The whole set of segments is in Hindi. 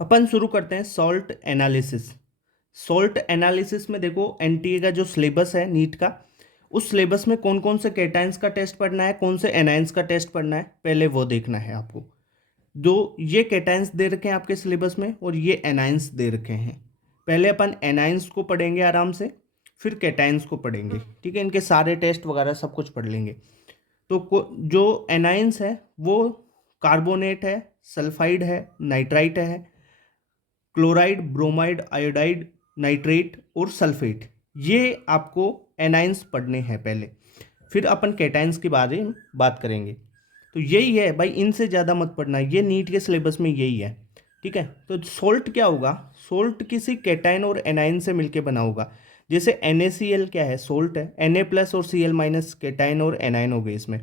अपन शुरू करते हैं सॉल्ट एनालिसिस। सॉल्ट एनालिसिस में देखो एनटीए का जो सिलेबस है नीट का, उस सिलेबस में कौन कौन से कैटायंस का टेस्ट पढ़ना है, कौन से एनायंस का टेस्ट पढ़ना है, पहले वो देखना है आपको। जो ये कैटायंस दे रखे हैं आपके सिलेबस में और ये एनायंस दे रखे हैं। पहले अपन एनायंस को पढ़ेंगे आराम से, फिर कैटायंस को पढ़ेंगे। ठीक है, इनके सारे टेस्ट वगैरह सब कुछ पढ़ लेंगे। तो जो एनायंस है वो कार्बोनेट है, सल्फाइड है, नाइट्राइट है, क्लोराइड, ब्रोमाइड, आयोडाइड, नाइट्रेट और सल्फेट। ये आपको एनाइंस पढ़ने हैं पहले, फिर अपन कैटाइंस के बारे में बात करेंगे। तो यही है भाई, इनसे ज़्यादा मत पढ़ना, ये नीट के सिलेबस में यही है। ठीक है, तो सोल्ट क्या होगा? सोल्ट किसी कैटाइन और एनाइन से मिलके बना होगा। जैसे NaCl क्या है? सोल्ट है। Na प्लस और Cl माइनस कैटाइन और एनाइन हो गए इसमें।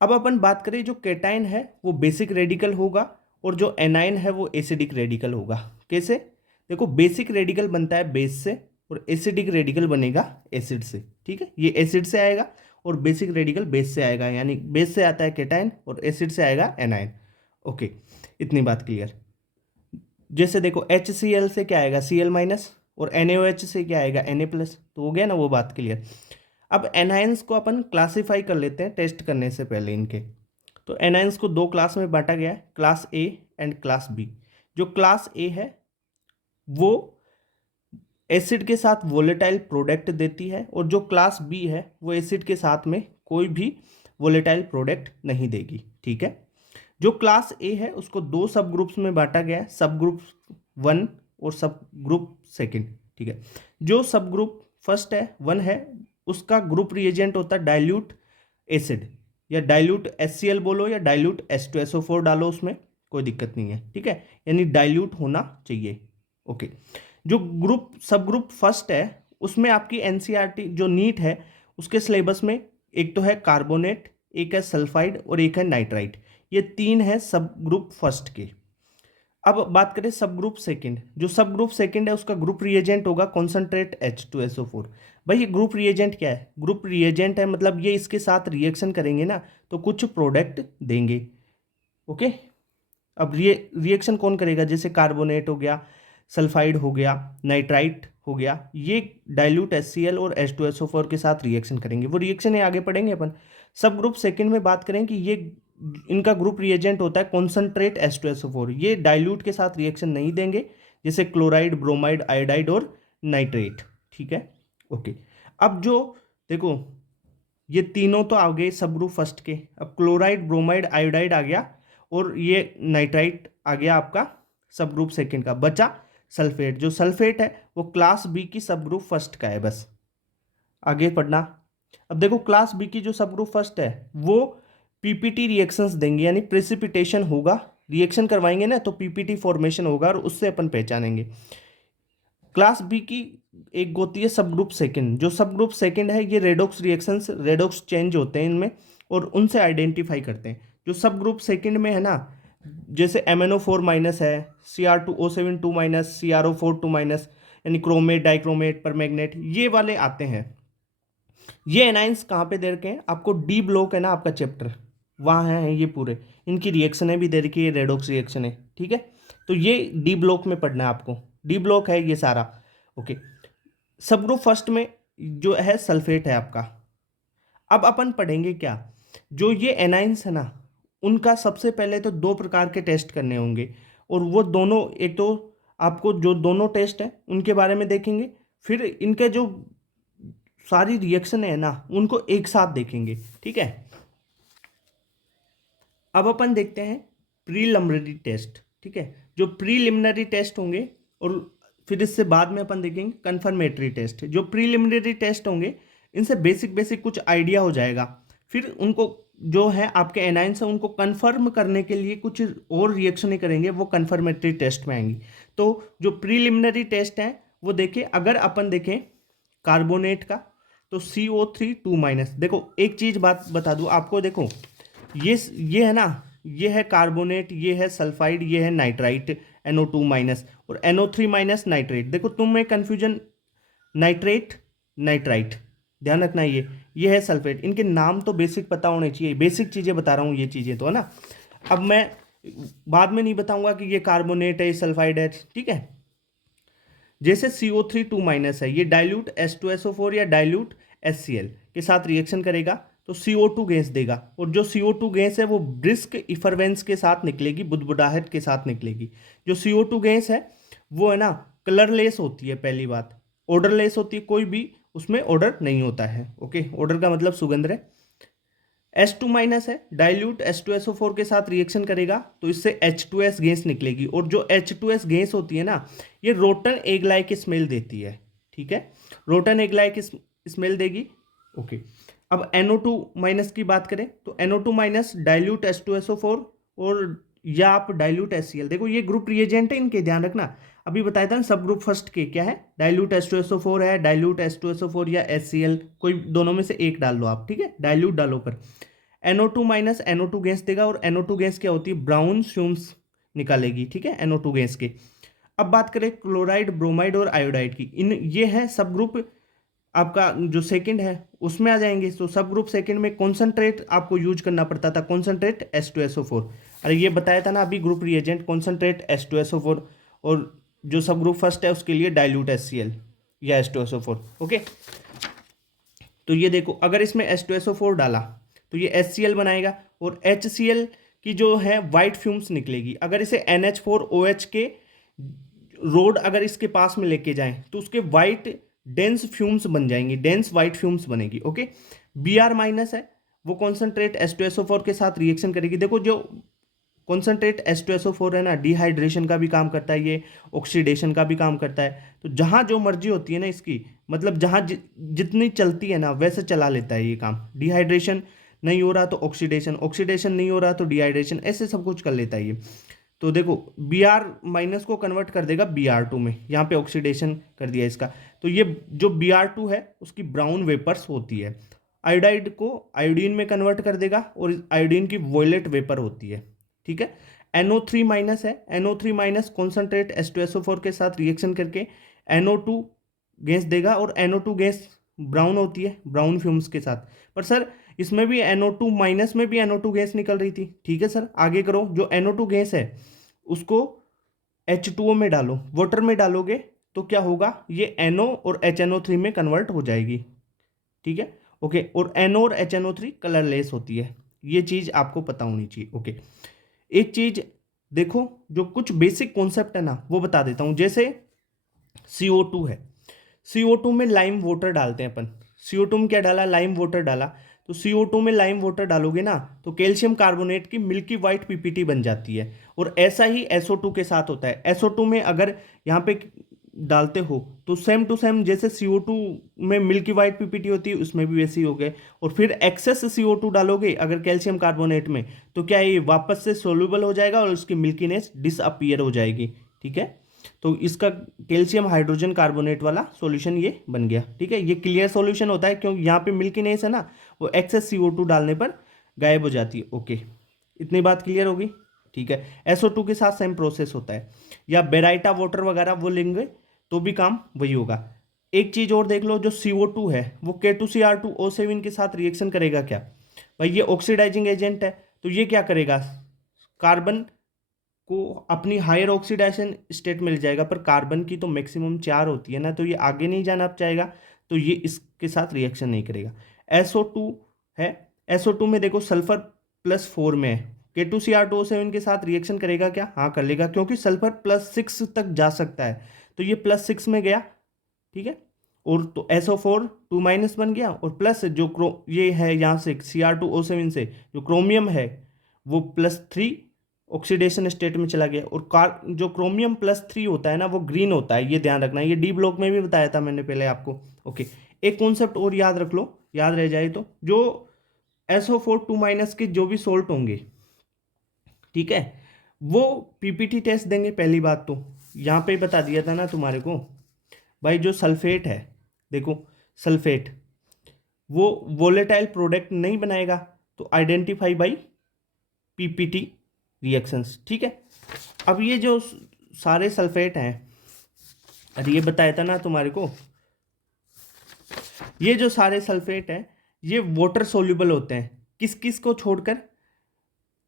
अब अपन बात करें, जो कैटाइन है वो बेसिक रेडिकल होगा और जो एनाइन है वो एसिडिक रेडिकल होगा। कैसे? देखो, बेसिक रेडिकल बनता है बेस से और एसिडिक रेडिकल बनेगा एसिड से। ठीक है, ये एसिड से आएगा और बेसिक रेडिकल बेस से आएगा, यानी बेस से आता है कैटाइन और एसिड से आएगा एनाइन। ओके, इतनी बात क्लियर। जैसे देखो HCl से क्या आएगा? Cl माइनस, और NaOH से क्या आएगा? Na plus. तो हो गया ना वो बात क्लियर। अब एनायंस को अपन क्लासिफाई कर लेते हैं टेस्ट करने से पहले इनके। तो एनायंस को दो क्लास में बांटा गया है, class A and class B. जो क्लास ए है वो एसिड के साथ वोलेटाइल प्रोडक्ट देती है और जो क्लास बी है वो एसिड के साथ में कोई भी वोलेटाइल प्रोडक्ट नहीं देगी। ठीक है, जो क्लास ए है उसको दो सब ग्रुप्स में बांटा गया है, सब ग्रुप वन और सब ग्रुप सेकेंड। ठीक है, जो सब ग्रुप फर्स्ट है, वन है, उसका ग्रुप रिएजेंट होता है डाइल्यूट एसिड, या डाइल्यूट HCl बोलो या डाइल्यूट H2SO4 डालो, उसमें कोई दिक्कत नहीं है। ठीक है, यानी डाइल्यूट होना चाहिए। ओके, जो ग्रुप सब ग्रुप फर्स्ट है उसमें आपकी NCERT जो नीट है उसके सिलेबस में एक तो है कार्बोनेट, एक है सल्फाइड और एक है नाइट्राइट। ये तीन है सब ग्रुप फर्स्ट के। अब बात करें सब ग्रुप सेकंड। जो सब ग्रुप सेकंड है उसका ग्रुप रिएजेंट होगा कॉन्सेंट्रेट H2SO4। भाई ये ग्रुप रिएजेंट क्या है? ग्रुप रिएजेंट है मतलब ये इसके साथ रिएक्शन करेंगे ना तो कुछ प्रोडक्ट देंगे। ओके, अब रिएक्शन कौन करेगा? जैसे कार्बोनेट हो गया, सल्फाइड हो गया, नाइट्राइट हो गया, ये डाइल्यूट HCl और H2SO4 के साथ रिएक्शन करेंगे। वो रिएक्शन है आगे पढ़ेंगे अपन। सब ग्रुप सेकंड में बात करें कि ये इनका ग्रुप रिएजेंट होता है कॉन्सेंट्रेट H2SO4। ये डाइल्यूट के साथ रिएक्शन नहीं देंगे, जैसे क्लोराइड, ब्रोमाइड, आयोडाइड और नाइट्रेट। ठीक है, ओके। अब जो देखो, ये तीनों तो आ गए सब ग्रुप फर्स्ट के। अब क्लोराइड, ब्रोमाइड, आयोडाइड आ गया और ये नाइट्राइट आ गया आपका सब ग्रुप सेकंड का। बचा सल्फेट। जो सल्फेट है वो क्लास बी की सब ग्रुप फर्स्ट का है। बस आगे पढ़ना। अब देखो, क्लास बी की जो सब ग्रुप फर्स्ट है वो पीपीटी रिएक्शंस देंगे, यानी प्रेसिपिटेशन होगा, रिएक्शन करवाएंगे ना तो पीपीटी फॉर्मेशन होगा और उससे अपन पहचानेंगे। क्लास बी की एक होती है सब ग्रुप सेकंड। जो सब ग्रुप सेकंड है ये रेडॉक्स रिएक्शंस, रेडॉक्स चेंज होते हैं इनमें और उनसे आइडेंटिफाई करते हैं। जो सब ग्रुप सेकंड में है ना, जैसे MnO4 माइनस है, Cr2O7 2 माइनस, CrO4 2 माइनस, यानी क्रोमेट, डाइक्रोमेट, परमैंगनेट, ये वाले आते हैं। ये एनाइंस कहाँ पे दे रखे हैं आपको? डी ब्लॉक है ना आपका चैप्टर, वहाँ है ये पूरे। इनकी रिएक्शनें भी दे रखी है, रेडॉक्स रिएक्शन है। ठीक है, तो ये डी ब्लॉक में पढ़ना है आपको। डी ब्लॉक है ये सारा। ओके, सब ग्रुप फर्स्ट में जो है सल्फेट है आपका। अब अपन पढ़ेंगे क्या? जो ये एनाइंस है ना, उनका सबसे पहले तो दो प्रकार के टेस्ट करने होंगे और वो दोनों, एक तो आपको जो दोनों टेस्ट हैं उनके बारे में देखेंगे, फिर इनके जो सारी रिएक्शन है ना उनको एक साथ देखेंगे। ठीक है, अब अपन देखते हैं प्रीलिमिनरी टेस्ट। ठीक है, जो प्रीलिमिनरी टेस्ट होंगे और फिर इससे बाद में अपन देखेंगे कंफर्मेटरी टेस्ट। जो प्रीलिमिनरी टेस्ट होंगे इनसे बेसिक बेसिक कुछ आइडिया हो जाएगा, फिर उनको जो है आपके एनाइंस है उनको कंफर्म करने के लिए कुछ और रिएक्शनें करेंगे, वो कंफर्मेटरी टेस्ट में आएंगी। तो जो प्रीलिमिनरी टेस्ट है वो देखिए, अगर अपन देखें कार्बोनेट का तो CO3 2 माइनस। देखो एक चीज बात बता दूं आपको, देखो ये है ना, ये है कार्बोनेट, ये है सल्फाइड, ये है नाइट्राइट NO2 माइनस, और NO3 माइनस नाइट्रेट। देखो तुम्हें कंफ्यूजन, नाइट्रेट, नाइट्राइट, ध्यान रखना। ये है सल्फेट। इनके नाम तो बेसिक पता होने चाहिए, बेसिक चीज़ें बता रहा हूँ ये चीज़ें तो, है ना। अब मैं बाद में नहीं बताऊंगा कि ये कार्बोनेट है, ये सल्फाइड है, ठीक है। जैसे CO3 2- है, ये डाइल्यूट H2SO4 या डाइल्यूट HCl के साथ रिएक्शन करेगा तो CO2 गैस देगा, और जो CO2 गैस है वो ब्रिस्क इफरवेंस के साथ निकलेगी, बुदबुदाहट के साथ निकलेगी। जो CO2 गैस है वो है ना कलरलेस होती है, पहली बात, ऑडरलेस होती है, कोई भी उसमें ऑर्डर नहीं होता है। ओके, ऑर्डर का मतलब सुगंध है। H2- है, डाइल्यूट H2SO4 के साथ रिएक्शन करेगा तो इससे H2S गैस निकलेगी, और जो H2S गैस होती है ना ये रोटन एगलाई की स्मेल देती है, ठीक है, रोटन एगलाई की स्मेल देगी। ओके, अब NO2- की बात करें तो NO2- डाइल्यूट H2SO4 और या आप डाइल्यूट HCl, देखो ये ग्रुप रिएजेंट है, इनके ध्यान रखना। अभी बताया था ना सब ग्रुप फर्स्ट के क्या है, डाइल्यूट H2SO4 है, डाइल्यूट H2SO4 या HCl, कोई दोनों में से एक डाल लो आप, ठीक है, डाइल्यूट डालो पर। NO2- NO2 गैस देगा, और NO2 गैस क्या होती है, ब्राउन फ्यूम्स निकालेगी, ठीक है, NO2 गैस के। अब बात करें क्लोराइड, ब्रोमाइड और आयोडाइड की, इन ये है सब ग्रुप आपका जो सेकंड है उसमें आ जाएंगे। तो सब ग्रुप सेकंड में कॉन्सेंट्रेट आपको यूज करना पड़ता था, कॉन्सेंट्रेट H2SO4। अरे ये बताया था ना अभी ग्रुप रिएजेंट कॉन्सेंट्रेट H2SO4, और जो सब ग्रुप फर्स्ट है उसके लिए डाइल्यूट HCl या H2SO4। ओके, तो ये देखो अगर इसमें H2SO4 डाला तो ये HCl बनाएगा, और HCl की जो है वाइट फ्यूम्स निकलेगी। अगर इसे NH4OH के रोड अगर इसके पास में लेके जाएं तो उसके वाइट डेंस फ्यूम्स बन जाएंगी, डेंस वाइट फ्यूम्स बनेगी। ओके, Br- है, वो कॉन्सेंट्रेट H2SO4 के साथ रिएक्शन करेगी। देखो जो कॉन्सेंट्रेट H2SO4 है ना, डिहाइड्रेशन का भी काम करता है, ये ऑक्सीडेशन का भी काम करता है। तो जहाँ जो मर्जी होती है ना इसकी, मतलब जहाँ जितनी चलती है ना वैसे चला लेता है ये काम। डिहाइड्रेशन नहीं हो रहा तो ऑक्सीडेशन, ऑक्सीडेशन नहीं हो रहा तो डिहाइड्रेशन, ऐसे सब कुछ कर लेता है ये। तो देखो Br- को कन्वर्ट कर देगा Br2 में, यहाँ पे ऑक्सीडेशन कर दिया इसका। तो ये जो Br2 है उसकी ब्राउन वेपर्स होती है, आयोडाइड को आयोडीन में कन्वर्ट कर देगा, और आयोडीन की वॉयलेट वेपर होती है, ठीक है। NO3- है, NO3- कॉन्सेंट्रेट H2SO4 के साथ रिएक्शन करके NO2 गैस देगा, और NO2 गैस ब्राउन होती है, ब्राउन फ्यूम्स के साथ। पर सर इसमें भी NO2- में भी NO2 गैस निकल रही थी, ठीक है सर, आगे करो। जो NO2 गैस है उसको H2O में डालो, वाटर में डालोगे तो क्या होगा, ये NO और HNO3 में कन्वर्ट हो जाएगी, ठीक है। ओके, और NO और HNO3 कलरलेस होती है, ये चीज आपको पता होनी चाहिए। ओके, एक चीज देखो, जो कुछ बेसिक कॉन्सेप्ट है ना वो बता देता हूं। जैसे CO2 है, CO2 में लाइम वाटर डालते हैं अपन। CO2 में क्या डाला, लाइम वाटर डाला। तो CO2 में लाइम वाटर डालोगे ना तो कैल्शियम कार्बोनेट की मिल्की वाइट पीपीटी बन जाती है, और ऐसा ही SO2 के साथ होता है। SO2 में अगर यहाँ पे डालते हो तो सेम टू सेम जैसे CO2 में मिल्की वाइट पीपीटी होती है उसमें भी वैसे ही हो गए। और फिर एक्सेस CO2 डालोगे अगर कैल्शियम कार्बोनेट में, तो क्या ये वापस से सोल्यूबल हो जाएगा और उसकी मिल्कीनेस डिसअपियर हो जाएगी, ठीक है। तो इसका कैल्शियम हाइड्रोजन कार्बोनेट वाला सॉल्यूशन ये बन गया, ठीक है। ये क्लियर सॉल्यूशन होता है क्योंकि यहाँ पे मिल्कीनेस है ना, वो एक्सेस CO2 डालने पर गायब हो जाती है। ओके, इतनी बात क्लियर होगी, ठीक है। SO2 के साथ सेम प्रोसेस होता है, या बेराइटा वाटर वगैरह वो लेंगे तो भी काम वही होगा। एक चीज और देख लो, जो CO2 है वो K2Cr2O7 के साथ रिएक्शन करेगा क्या, भाई ये ऑक्सीडाइजिंग एजेंट है। तो ये क्या करेगा, कार्बन को अपनी हायर ऑक्सीडेशन स्टेट में ले जाएगा, पर कार्बन की तो मैक्सिमम 4 होती है ना, तो ये आगे नहीं जाना चाहेगा, तो ये इसके साथ रिएक्शन नहीं करेगा। SO2 है, SO2 में देखो सल्फर +4 में है, K2Cr2O7 के साथ रिएक्शन करेगा क्या, हाँ कर लेगा, क्योंकि सल्फर +6 तक जा सकता है, तो ये +6 में गया, ठीक है। और तो SO4 2- बन गया, और प्लस जो ये है यहाँ से Cr2O7 से जो क्रोमियम है वो +3 ऑक्सीडेशन स्टेट में चला गया। और कार जो क्रोमियम +3 होता है ना वो ग्रीन होता है, ये ध्यान रखना, ये डी ब्लॉक में भी बताया था मैंने पहले आपको। ओके, एक कॉन्सेप्ट और याद रख लो, याद रह जाए तो, जो SO4 2- के जो भी सोल्ट होंगे, ठीक है, वो पीपीटी टेस्ट देंगे। पहली बात तो यहाँ पे बता दिया था ना तुम्हारे को, भाई जो सल्फेट है, देखो सल्फेट वो वोलेटाइल प्रोडक्ट नहीं बनाएगा, तो आइडेंटिफाई बाई पीपीटी रिएक्शंस, ठीक है। अब ये जो सारे सल्फेट हैं, अरे ये बताया था ना तुम्हारे को, ये जो सारे सल्फेट हैं ये वाटर सोल्यूबल होते हैं, किस किस को छोड़कर,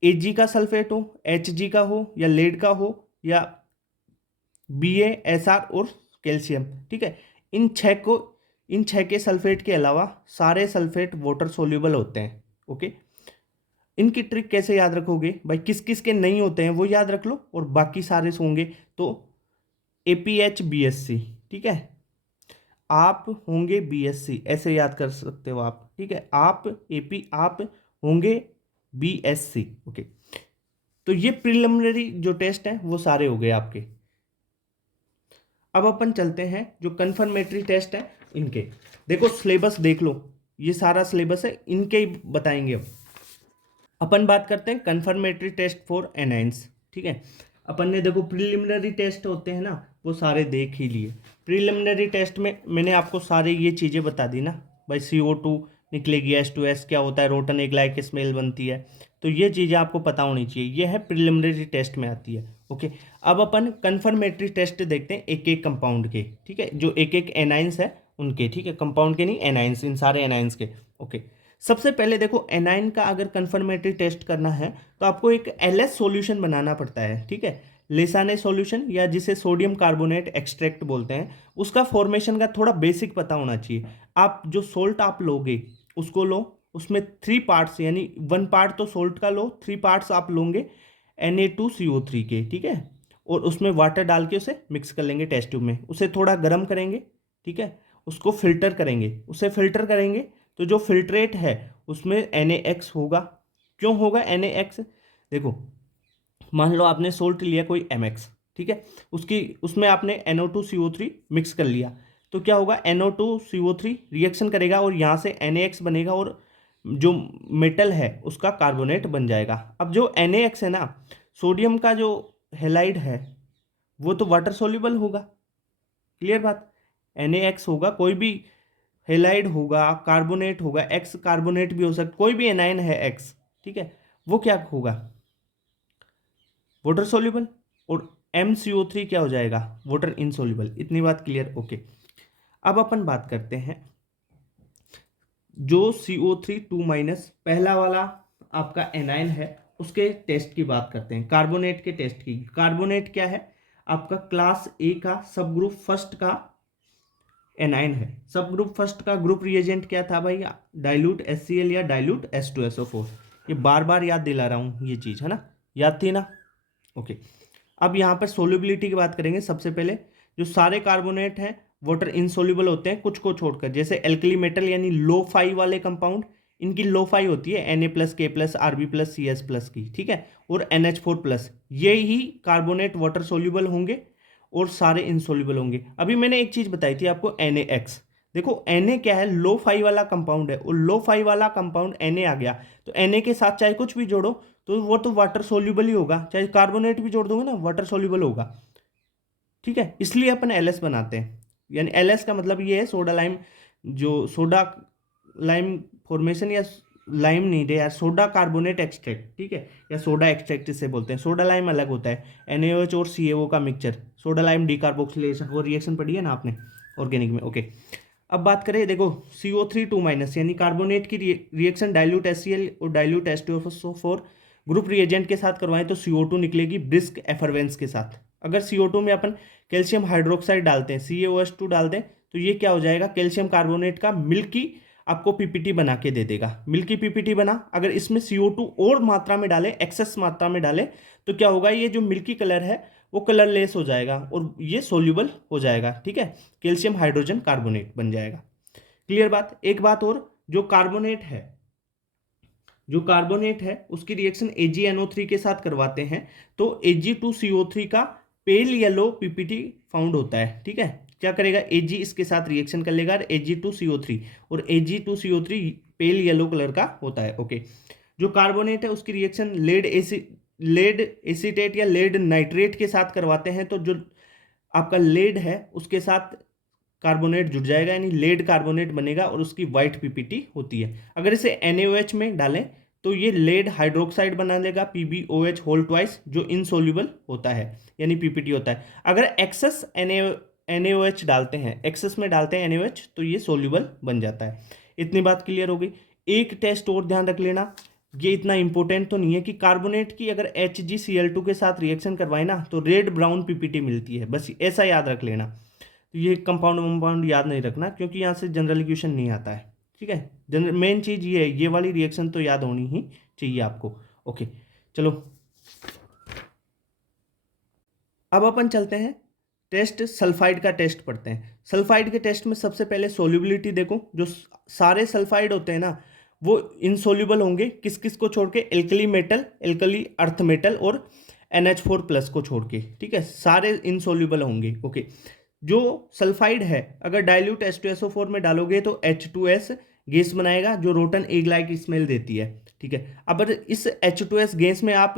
Ag का सल्फेट हो, Hg का हो, या लेड का हो, या BaSr और कैल्शियम, ठीक है। इन छह के सल्फेट के अलावा सारे सल्फेट वाटर सोल्यूबल होते हैं। ओके, इनकी ट्रिक कैसे याद रखोगे भाई, किस किस के नहीं होते हैं वो याद रख लो और बाकी सारे होंगे। तो APH BSc, ठीक है, आप होंगे BSc, ऐसे याद कर सकते हो आप, ठीक है। आप होंगे BSc। ओके, तो ये प्रिलिमिनरी जो टेस्ट हैं वो सारे हो गए आपके। अब अपन चलते हैं जो कन्फर्मेटरी टेस्ट है इनके। देखो सिलेबस देख लो, ये सारा सिलेबस है, इनके ही बताएंगे अब। अपन बात करते हैं कन्फर्मेटरी टेस्ट फॉर एनाइंस, ठीक है। अपन ने देखो प्रिलिमिनरी टेस्ट होते हैं ना, वो सारे देख ही लिए। प्रिलिमिनरी टेस्ट में मैंने आपको सारे ये चीज़ें बता दी ना भाई, CO2 निकलेगी, H2S क्या होता है, रोटन एक लाइक स्मेल बनती है, तो ये चीज़ें आपको पता होनी चाहिए। ये है प्रिलिमिनरी टेस्ट में आती है। ओके, अब अपन कन्फर्मेटरी टेस्ट देखते हैं एक एक कंपाउंड के, ठीक है, जो एक एक एनाइंस है उनके, ठीक है, कंपाउंड के नहीं, एनाइंस, इन सारे एनाइंस के। ओके, सबसे पहले देखो एनाइन का अगर कन्फर्मेटरी टेस्ट करना है तो आपको एक LS सॉल्यूशन बनाना पड़ता है, ठीक है। लेसाने सॉल्यूशन, या जिसे सोडियम कार्बोनेट एक्सट्रैक्ट बोलते हैं, उसका फॉर्मेशन का थोड़ा बेसिक पता होना चाहिए। आप जो सोल्ट आप लोगे उसको लो, उसमें 3 पार्ट्स, यानी 1 पार्ट तो सोल्ट का लो, 3 पार्ट्स आप लोगे Na2CO3 के, ठीक है। और उसमें वाटर डाल के उसे मिक्स कर लेंगे टेस्ट ट्यूब में, उसे थोड़ा गर्म करेंगे, ठीक है। उसको फिल्टर करेंगे, उसे फिल्टर करेंगे तो जो फिल्ट्रेट है उसमें NaX होगा। क्यों होगा NaX? देखो, मान लो आपने सोल्ट लिया कोई MX, ठीक है, उसकी उसमें आपने NO2CO3 मिक्स कर लिया, तो क्या होगा, NO2CO3 रिएक्शन करेगा और यहाँ से NaX बनेगा और जो मेटल है उसका कार्बोनेट बन जाएगा। अब जो NaX है ना, सोडियम का जो हेलाइड है वो तो वाटर सोल्यूबल होगा, क्लियर बात। NaX होगा, कोई भी हेलाइड होगा, कार्बोनेट होगा, एक्स कार्बोनेट भी हो सकता, कोई भी एनाइन है एक्स, ठीक है, वो क्या होगा, वाटर सोल्यूबल। और MCO3 क्या हो जाएगा, वाटर इनसोल्यूबल। इतनी बात क्लियर? ओके, अब अपन बात करते हैं जो CO3 2- पहला वाला आपका एनाइन है उसके टेस्ट की बात करते हैं, कार्बोनेट के टेस्ट की। कार्बोनेट क्या है, आपका क्लास A का सब ग्रुप फर्स्ट का एनाइन है। सब ग्रुप फर्स्ट का ग्रुप रिएजेंट क्या था भाई, डाइल्यूट HCl या डाइल्यूट H2SO4। ये बार बार याद दिला रहा हूँ, ये चीज़ है ना, याद थी ना। ओके, अब यहाँ पर सोल्यूबिलिटी की बात करेंगे। सबसे पहले जो सारे कार्बोनेट हैं वाटर इनसोल्यूबल होते हैं, कुछ को छोड़कर, जैसे एल्कली मेटल यानी लो फाई वाले कंपाउंड, इनकी लो फाई होती है Na+K+ Rb+CS+ की, ठीक है, और NH4+, ये ही कार्बोनेट वाटर सोल्यूबल होंगे और सारे इनसोल्यूबल होंगे। अभी मैंने एक चीज बताई थी आपको, NaX। देखो Na क्या है, लो फाई वाला कंपाउंड है, और लो फाई वाला कंपाउंड Na आ गया, तो Na के साथ चाहे कुछ भी जोड़ो तो वो तो वाटर सोल्यूबल ही होगा, चाहे कार्बोनेट भी जोड़ दोगे ना वाटर सोल्यूबल होगा, ठीक है। इसलिए अपन LS बनाते हैं, यानी LS का मतलब ये है सोडा लाइम, जो सोडा लाइम फॉर्मेशन, या लाइम नहीं रे यार, सोडा कार्बोनेट एक्सट्रैक्ट, ठीक है, या सोडा एक्सट्रैक्ट इसे बोलते हैं। सोडा लाइम अलग होता है, NaOH और CaO का मिक्सचर, सोडा लाइम डिकार्बोक्सिलेशन, वो रिएक्शन पढ़ी है ना आपने ऑर्गेनिक में। ओके, अब बात करें, देखो CO3 2- यानी कार्बोनेट की रिएक्शन डाइल्यूट HCl और डाइल्यूट H2SO4 ग्रुप रिएजेंट के साथ करवाएं तो CO2 निकलेगी ब्रिस्क एफरवेंस के साथ। अगर CO2 में अपन कैल्शियम हाइड्रोक्साइड डालते हैं, CaOH2 डाल दें, तो ये क्या हो जाएगा, कैल्शियम कार्बोनेट का मिल्की आपको PPT बना के दे देगा, मिल्की PPT बना। अगर इसमें CO2 और मात्रा में डालें, एक्सेस मात्रा में डालें, तो क्या होगा, ये जो मिल्की कलर है वो कलरलेस हो जाएगा और ये सोल्यूबल हो जाएगा, ठीक है, कैल्शियम हाइड्रोजन कार्बोनेट बन जाएगा। क्लियर बात। एक बात और, जो कार्बोनेट है उसकी रिएक्शन AgNO3 के साथ करवाते हैं तो Ag2CO3 का पेल येलो PPT फाउंड होता है, ठीक है। क्या करेगा, Ag इसके साथ रिएक्शन कर लेगा Ag2CO3, और Ag2CO3 पेल येलो कलर का होता है। ओके, जो कार्बोनेट है उसकी रिएक्शन लेड एसीटेट या लेड नाइट्रेट के साथ करवाते हैं, तो जो आपका लेड है उसके साथ कार्बोनेट जुड़ जाएगा, यानी लेड कार्बोनेट बनेगा और उसकी वाइट PPT होती है। अगर इसे NaOH में डालें तो ये लेड हाइड्रोक्साइड बना लेगा, PbOH होल ट्वाइस, जो इनसोल्यूबल होता है, यानी PPT होता है। अगर एक्सेस NaOH डालते हैं, एक्सेस में डालते हैं NaOH, तो ये सोल्यूबल बन जाता है। इतनी बात क्लियर हो गई। एक टेस्ट और ध्यान रख लेना, ये इतना इंपॉर्टेंट तो नहीं है कि कार्बोनेट की अगर HgCl2 के साथ रिएक्शन करवाए ना तो रेड ब्राउन पीपीटी मिलती है, बस ऐसा याद रख लेना। तो ये कंपाउंड वंपाउंड याद नहीं रखना क्योंकि यहाँ से जनरल इक्वेशन नहीं आता है, ठीक है। जनरल मेन चीज़ ये है, ये वाली रिएक्शन तो याद होनी ही चाहिए आपको। ओके चलो, अब अपन चलते हैं टेस्ट सल्फाइड का टेस्ट पढ़ते हैं। सल्फाइड के टेस्ट में सबसे पहले सोल्यूबिलिटी देखो, जो सारे सल्फाइड होते हैं ना वो इनसोल्यूबल होंगे, किस किस को छोड़ के, alkali metal, alkali earth metal और NH4 प्लस को छोड़ के, ठीक है, सारे इनसोल्यूबल होंगे। ओके, जो सल्फाइड है अगर डाइल्यूट H2SO4 में डालोगे तो H2S गैस बनाएगा जो रोटन एग की स्मेल देती है, ठीक है। अब अगर इस H2S गैस में आप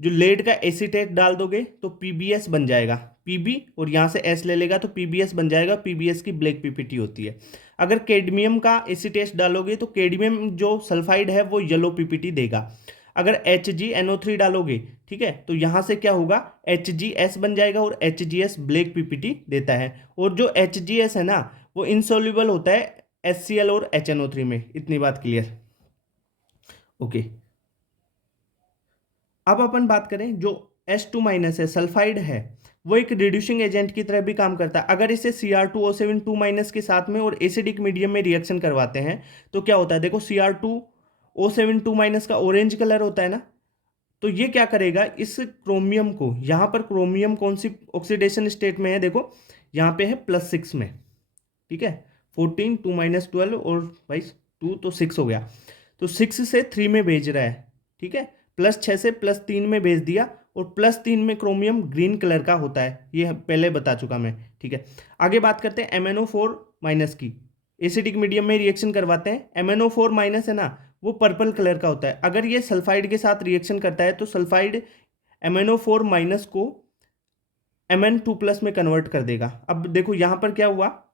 जो लेड का एसीटेट डाल दोगे तो PbS बन जाएगा, Pb और यहाँ से S ले लेगा तो PbS बन जाएगा, PbS की ब्लैक पीपीटी होती है। अगर कैडमियम का एसीटेट डालोगे तो कैडमियम जो सल्फाइड है वो येलो पीपीटी देगा। अगर HgNO3 डालोगे, ठीक है, तो यहाँ से क्या होगा, HgS बन जाएगा और HgS ब्लैक पीपीटी देता है। और जो HgS है ना वो इनसोल्यूबल होता है HCl और HNO3 में, इतनी बात क्लियर। ओके, अब अपन बात करें जो H2 माइनस है, सल्फाइड है, वो एक रिड्यूसिंग एजेंट की तरह भी काम करता है। अगर इसे Cr2O7 2 माइनस के साथ में और एसिडिक मीडियम में रिएक्शन करवाते हैं तो क्या होता है, देखो Cr2O7 2 माइनस का ऑरेंज कलर होता है ना, तो ये क्या करेगा, इस क्रोमियम को, यहाँ पर क्रोमियम कौन सी ऑक्सीडेशन स्टेट में है, देखो यहाँ पे है +6 में, ठीक है, 14 2 माइनस 12 और भाई 2 तो 6 हो गया, तो 6 से 3 में भेज रहा है, ठीक है, +6 से +3 में भेज दिया। और +3 में क्रोमियम ग्रीन कलर का होता है, ये पहले बता चुका मैं, ठीक है। आगे बात करते हैं MnO4 माइनस की, एसिडिक मीडियम में रिएक्शन करवाते हैं, MnO4 माइनस है ना वो पर्पल कलर का होता है। अगर ये सल्फाइड के साथ रिएक्शन करता है तो सल्फाइड MnO4 माइनस को Mn2 प्लस में कन्वर्ट कर देगा। अब देखो यहाँ पर क्या हुआ,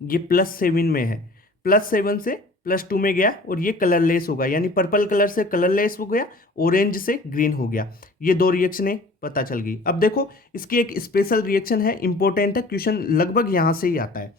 ये +7 में है, +7 से +2 में गया और ये कलरलेस होगा, यानी पर्पल कलर से कलरलेस हो गया, ऑरेंज से ग्रीन हो गया। ये दो रिएक्शनें पता चल गई। अब देखो इसकी एक स्पेशल रिएक्शन है, इंपॉर्टेंट है, क्वेश्चन लगभग यहाँ से ही आता है।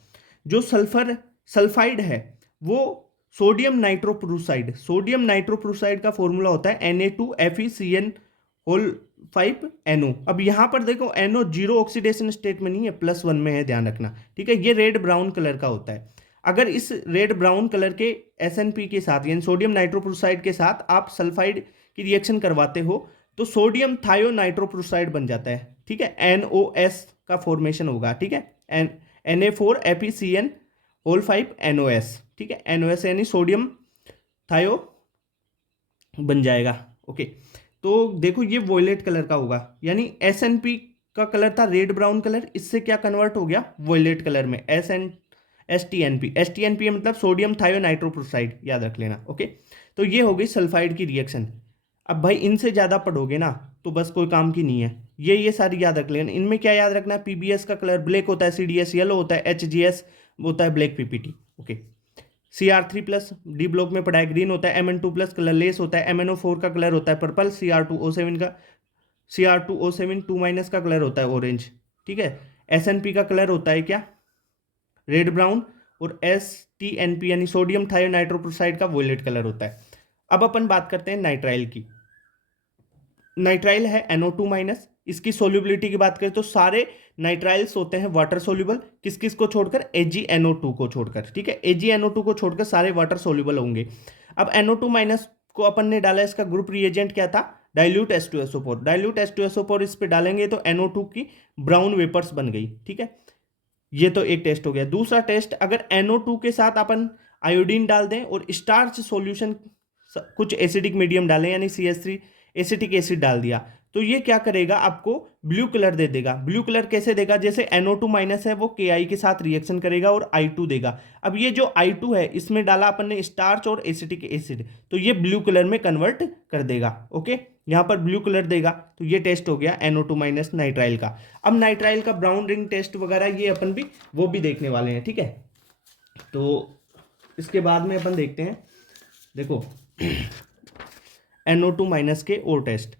जो सल्फाइड है वो सोडियम नाइट्रोप्रोसाइड का फॉर्मूला होता है Na2FeCN5NO। अब यहां पर देखो NO जीरो ऑक्सीडेशन स्टेट में नहीं है, +1 में है, ध्यान रखना, ठीक है। ये रेड ब्राउन कलर का होता है। अगर इस रेड ब्राउन कलर के SNP के साथ यानी सोडियम नाइट्रोप्रोसाइड के साथ आप सल्फाइड की रिएक्शन करवाते हो तो सोडियम थायोनाइट्रोप्रोसाइड बन जाता है, ठीक है, NOS का फॉर्मेशन होगा, ठीक है, Na4FeCN5NOS, ठीक है, NOS यानी सोडियम थायो बन जाएगा। ओके, तो देखो ये वॉयलेट कलर का होगा, यानी SNP का कलर था रेड ब्राउन कलर, इससे क्या कन्वर्ट हो गया वॉयलेट कलर में, STNP मतलब सोडियम थायोनाइट्रोप्रोसाइड, याद रख लेना। ओके, तो ये हो गई सल्फाइड की रिएक्शन। अब भाई इनसे ज़्यादा पढ़ोगे ना तो बस कोई काम की नहीं है, ये सारी याद रख लेना। इनमें क्या याद रखना है, PbS का कलर ब्लैक होता है, CdS येलो होता है, HgS होता है black PPT. Okay, Cr3 plus D block में पढ़ा है ग्रीन होता है, Mn2 प्लस कलरलेस होता है, MnO4 का कलर होता है पर्पल, Cr2O7 2 माइनस का कलर होता है ऑरेंज, ठीक है। SNP का कलर होता है क्या, रेड ब्राउन, और STNP यानी सोडियम थायोनाइट्रोप्रोसाइड का वॉयलेट कलर होता है। अब अपन बात करते हैं नाइट्राइल की। नाइट्राइल है NO2 माइनस, इसकी सोल्यूबिलिटी की बात करें तो सारे नाइट्राइल्स होते हैं वाटर सोल्यूबल, किस किस को छोड़कर, AgNO2 को छोड़कर, ठीक है, AgNO2 को छोड़कर सारे वाटर सोल्यूबल होंगे। अब NO2 माइनस को अपन ने डाला, इसका ग्रुप रिएजेंट क्या था, डाइल्यूट H2SO4, डाइल्यूट H2SO4 इस पे डालेंगे तो NO2 की ब्राउन वेपर्स बन गई, ठीक है। ये तो एक टेस्ट हो गया। दूसरा टेस्ट, अगर NO2 के साथ अपन आयोडीन डाल दें और स्टार्च सॉल्यूशन कुछ एसिडिक मीडियम डालें यानी CH3 एसिटिक एसिड डाल दिया तो ये क्या करेगा, आपको ब्लू कलर दे देगा। ब्लू कलर कैसे देगा, जैसे NO2 माइनस है वो Ki के साथ रिएक्शन करेगा और I2 देगा। अब ये जो I2 है इसमें डाला अपन ने स्टार्च और एसिटिक एसिड, तो ये ब्लू कलर में कन्वर्ट कर देगा। ओके, यहाँ पर ब्लू कलर देगा, तो ये टेस्ट हो गया NO2 माइनस नाइट्राइल का। अब नाइट्राइल का ब्राउन रिंग टेस्ट वगैरह ये अपन भी वो भी देखने वाले हैं, ठीक है। तो इसके बाद में अपन देखते हैं, देखो NO2 माइनस के और टेस्ट।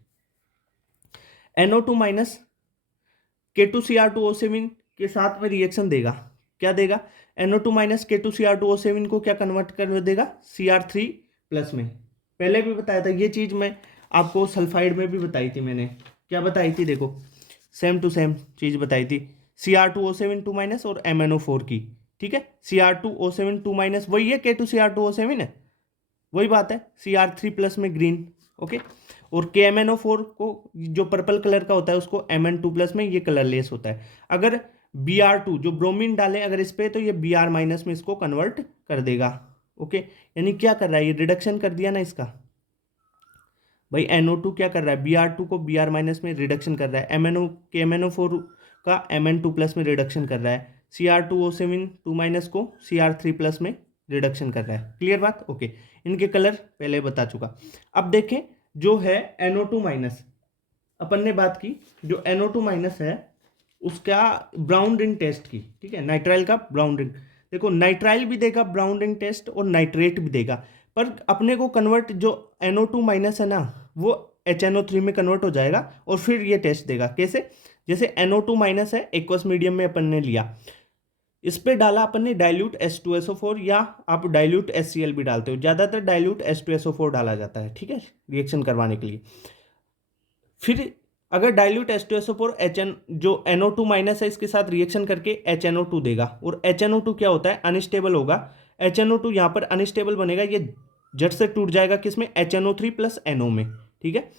NO2 माइनस K2Cr2O7 के साथ में रिएक्शन देगा, क्या देगा, NO2 माइनस K2Cr2O7 को क्या कन्वर्ट कर देगा, Cr3 प्लस में, पहले भी बताया था ये चीज़, मैं आपको सल्फाइड में भी बताई थी मैंने। क्या बताई थी देखो, सेम टू सेम चीज़ बताई थी, Cr2O7 2 माइनस और MnO4 की। ठीक है, Cr2O7 2 माइनस वही है, K2Cr2O7 है, वही बात है, Cr3 प्लस में ग्रीन। ओके, और KMnO4 को जो पर्पल कलर का होता है उसको Mn2 प्लस में ये कलरलेस होता है। अगर Br2 जो ब्रोमीन डालें अगर इस पे, तो ये Br माइनस में इसको कन्वर्ट कर देगा। ओके, यानी क्या कर रहा है, ये रिडक्शन कर दिया ना इसका। भाई NO2 क्या कर रहा है, Br2 को Br माइनस में रिडक्शन कर रहा है, KMnO4 का Mn2 प्लस में रिडक्शन कर रहा है, Cr2O7 2 माइनस को Cr3 प्लस में रिडक्शन कर रहा है। क्लियर बात? ओके, इनके कलर पहले बता चुका। अब देखें जो है NO2 माइनस, अपन ने बात की जो NO2 माइनस है उसका ब्राउन रिंग टेस्ट की। ठीक है, नाइट्राइल का ब्राउन रिंग, देखो नाइट्राइल भी देगा ब्राउन रिंग टेस्ट और नाइट्रेट भी देगा, पर अपने को कन्वर्ट जो NO2 माइनस है ना वो HNO3 में कन्वर्ट हो जाएगा और फिर ये टेस्ट देगा। कैसे? जैसे NO2 माइनस है, एक्वस मीडियम में अपन ने लिया, इस पे डाला अपन ने डाइल्यूट H2SO4 या आप डाइल्यूट HCl भी डालते हो, ज़्यादातर डाइल्यूट H2SO4 डाला जाता है। ठीक है, रिएक्शन करवाने के लिए। फिर अगर डाइल्यूट H2SO4 HN जो NO2 माइनस है इसके साथ रिएक्शन करके HNO2 देगा, और HNO2 क्या होता है, अनस्टेबल होगा। HNO2 यहाँ पर अनस्टेबल बनेगा, ये झट से टूट जाएगा किसमें, HNO3 प्लस NO में। ठीक है,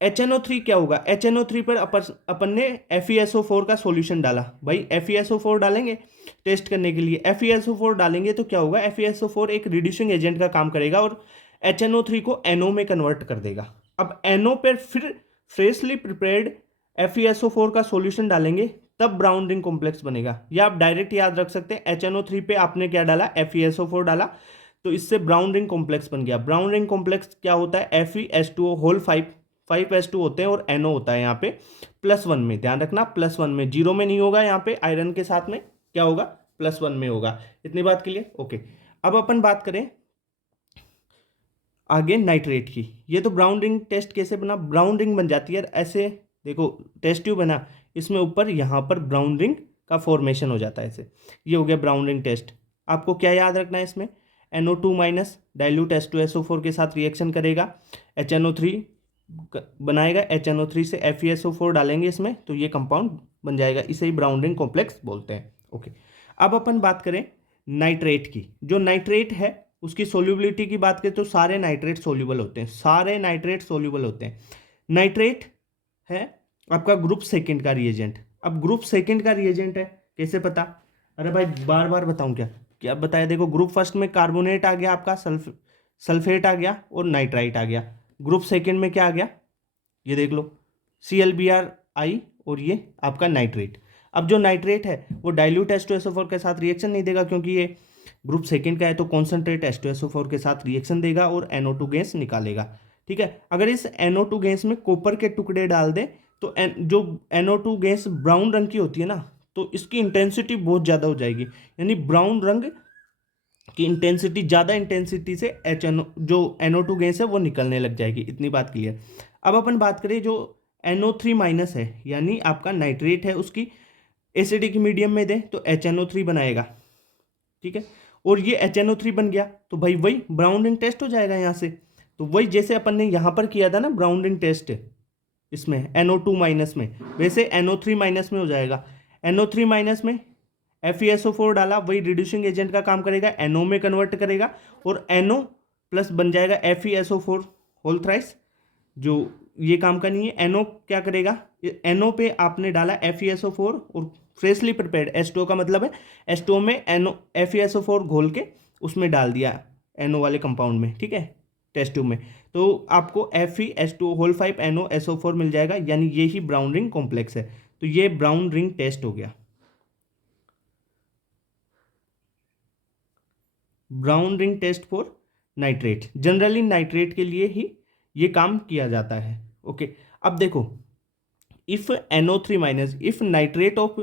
HNO3 क्या होगा, HNO3 पर अपन ने FeSO4 का सॉल्यूशन डाला। भाई FeSO4 डालेंगे टेस्ट करने के लिए, FeSO4 डालेंगे तो क्या होगा, FeSO4 एक रिड्यूसिंग एजेंट का काम करेगा और HNO3 को NO में कन्वर्ट कर देगा। अब NO पर फिर फ्रेशली प्रिपेयर्ड FeSO4 का सॉल्यूशन डालेंगे, तब ब्राउन रिंग कॉम्प्लेक्स बनेगा। या आप डायरेक्ट याद रख सकते हैं, HNO3 पे आपने क्या डाला, FeSO4 डाला, तो इससे ब्राउन रिंग कॉम्प्लेक्स बन गया। ब्राउन रिंग कॉम्प्लेक्स क्या होता है, FeS2O होल 5S2 होते हैं और NO होता है यहाँ पे +1 में। ध्यान रखना +1 में, 0 में नहीं होगा, यहाँ पे आयरन के साथ में क्या होगा, +1 में होगा। इतनी बात क्लियर? ओके, अब अपन बात करें आगे नाइट्रेट की। ये तो ब्राउन रिंग टेस्ट कैसे बना, ब्राउन रिंग बन जाती है ऐसे, देखो टेस्ट ट्यूब बना, इसमें ऊपर यहाँ पर ब्राउन रिंग का फॉर्मेशन हो जाता है ऐसे, ये हो गया ब्राउन रिंग टेस्ट। आपको क्या याद रखना है इसमें, NO2 माइनस डाइल्यूट H2SO4 के साथ रिएक्शन करेगा, HNO3 बनाएगा, HNO3 से FeSO4 डालेंगे इसमें, तो ये कंपाउंड बन जाएगा, इसे ही ब्राउन रिंग कॉम्प्लेक्स बोलते हैं। ओके, अब अपन बात करें नाइट्रेट की। जो नाइट्रेट है उसकी सोल्यूबिलिटी की बात करें तो सारे नाइट्रेट सोल्यूबल होते हैं, सारे नाइट्रेट सोल्यूबल होते हैं। नाइट्रेट है आपका ग्रुप सेकंड का रिएजेंट। अब ग्रुप सेकंड का रिएजेंट है कैसे पता, अरे भाई बार बार बताऊं क्या, क्या बताया, देखो ग्रुप फर्स्ट में कार्बोनेट आ गया आपका, सल्फेट आ गया और नाइट्राइट आ गया। ग्रुप सेकंड में क्या आ गया, ये देख लो, ClBr और ये आपका नाइट्रेट। अब जो नाइट्रेट है वो डाइल्यूट H2SO4 के साथ रिएक्शन नहीं देगा, क्योंकि ये ग्रुप सेकंड का है, तो कॉन्सेंट्रेट H2SO4 के साथ रिएक्शन देगा और NO2 गैस निकालेगा। ठीक है, अगर इस NO2 गैस में कॉपर के टुकड़े डाल दें तो जो NO2 गैस ब्राउन रंग की होती है ना, तो इसकी इंटेंसिटी बहुत ज़्यादा हो जाएगी, यानी ब्राउन रंग की इंटेंसिटी, ज़्यादा इंटेंसिटी से जो NO2 गैस है वो निकलने लग जाएगी। इतनी बात क्लियर? अब अपन बात करें जो NO3 माइनस है, यानी आपका नाइट्रेट है, उसकी एसिडिक मीडियम में दें तो HNO3 बनाएगा। ठीक है, और ये HNO3 बन गया तो भाई वही ब्राउन रिंग टेस्ट हो जाएगा यहाँ से। तो वही जैसे अपन ने यहाँ पर किया था ना ब्राउन रिंग टेस्ट, इसमें NO2 माइनस में, वैसे NO3 माइनस में हो जाएगा। NO3 माइनस में FeSO4 डाला, वही रिड्यूसिंग एजेंट का काम करेगा, NO में कन्वर्ट करेगा और NO प्लस बन जाएगा FeSO4 होल थ्राइस। जो ये काम का नहीं है, NO क्या करेगा, NO पे आपने डाला FeSO4 और फ्रेशली प्रिपेयर्ड H2O का मतलब है H2O में NO FeSO4 घोल के उसमें डाल दिया NO वाले कंपाउंड में। ठीक है, टेस्ट ट्यूब में, तो आपको FeS2O होल 5NOSO4 मिल जाएगा, यानी ये ही ब्राउन रिंग कॉम्प्लेक्स है। तो ये ब्राउन रिंग टेस्ट हो गया, brown ring test for nitrate. Generally nitrate के लिए ही ये काम किया जाता है। ओके, अब देखो if NO3 minus, if nitrate of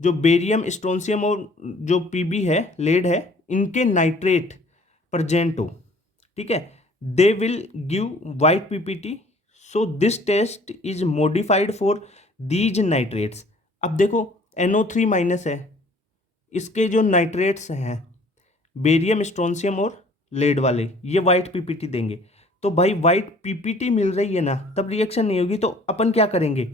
जो बेरियम स्ट्रोंसियम और जो PB है लेड है, इनके नाइट्रेट प्रजेंट हो, ठीक है, they will give white PPT। So this test is modified for these nitrates. अब देखो NO3 माइनस है, इसके जो नाइट्रेट्स हैं बेरियम स्ट्रोंसियम और लेड वाले, ये वाइट पीपीटी देंगे। तो भाई वाइट पीपीटी मिल रही है ना, तब रिएक्शन नहीं होगी। तो अपन क्या करेंगे,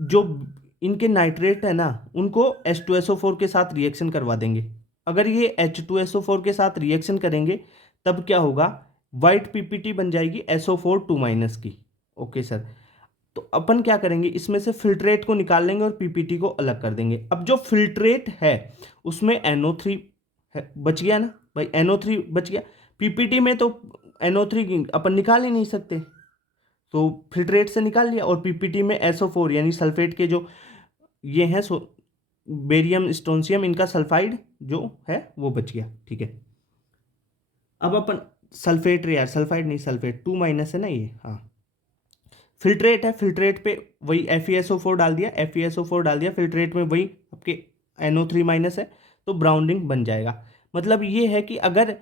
जो इनके नाइट्रेट है ना उनको H2SO4 के साथ रिएक्शन करवा देंगे। अगर ये H2SO4 के साथ रिएक्शन करेंगे तब क्या होगा, वाइट पीपीटी बन जाएगी SO4 2 माइनस की। ओके सर, तो अपन क्या करेंगे, इसमें से फिल्ट्रेट को निकाल लेंगे और पीपीटी को अलग कर देंगे। अब जो फिल्ट्रेट है उसमें NO3 है, बच गया ना भाई, NO3 बच गया। पीपीटी में तो NO3 अपन निकाल ही नहीं सकते, तो फिल्ट्रेट से निकाल लिया। और पीपीटी में SO4 यानी सल्फेट के जो ये हैं बेरियम स्ट्रोंसियम, इनका सल्फाइड जो है वो बच गया। ठीक है, अब अपन सल्फेट रे यार, सल्फाइड नहीं सल्फेट 2 माइनस है ना ये, हाँ फिल्ट्रेट है, फिल्ट्रेट पे वही FeSO4 डाल दिया, FeSO4 डाल दिया, फिल्ट्रेट में वही आपके NO3 माइनस है, तो ब्राउनिंग बन जाएगा। मतलब ये है कि अगर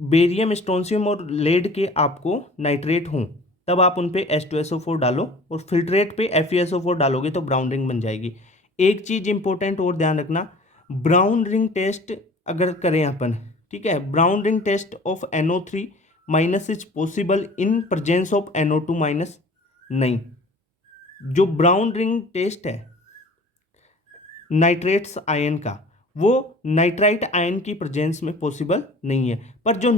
बेरियम स्ट्रोंसियम और लेड के आपको नाइट्रेट हों तब आप उन पे H2SO4 डालो, और फिल्ट्रेट पे FeSO4 डालोगे तो ब्राउन रिंग बन जाएगी। एक चीज़ इंपॉर्टेंट और ध्यान रखना, ब्राउन रिंग टेस्ट अगर करें अपन, ठीक है, brown ring test of NO3 minus is possible in presence of NO2 minus नहीं। जो ब्राउन रिंग टेस्ट है नाइट्रेट्स आयन का, वो नाइट्राइट आयन की प्रेजेंस में पॉसिबल नहीं है। पर जो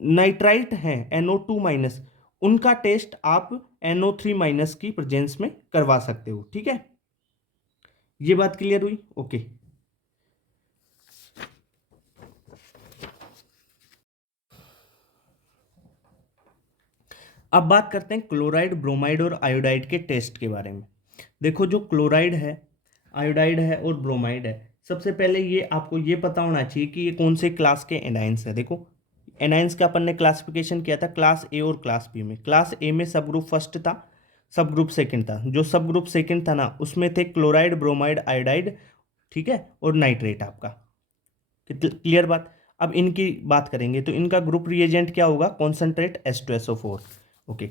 नाइट्राइट है NO2 माइनस, उनका टेस्ट आप NO3 माइनस की प्रेजेंस में करवा सकते हो। ठीक है, ये बात क्लियर हुई? ओके। अब बात करते हैं क्लोराइड, ब्रोमाइड और आयोडाइड के टेस्ट के बारे में। देखो, जो क्लोराइड है, आयोडाइड है और ब्रोमाइड है, सबसे पहले ये आपको ये पता होना चाहिए कि ये कौन से क्लास के एनाइंस है। देखो, एनाइंस का अपन ने क्लासिफिकेशन किया था क्लास ए और क्लास बी में। क्लास ए में सब ग्रुप फर्स्ट था, सब ग्रुप सेकंड था। जो सब ग्रुप सेकंड था ना, उसमें थे क्लोराइड, ब्रोमाइड, आयोडाइड, ठीक है, और नाइट्रेट आपका। क्लियर बात? अब इनकी बात करेंगे तो इनका ग्रुप रिएजेंट क्या होगा, कॉन्सेंट्रेट H2SO4। ओके,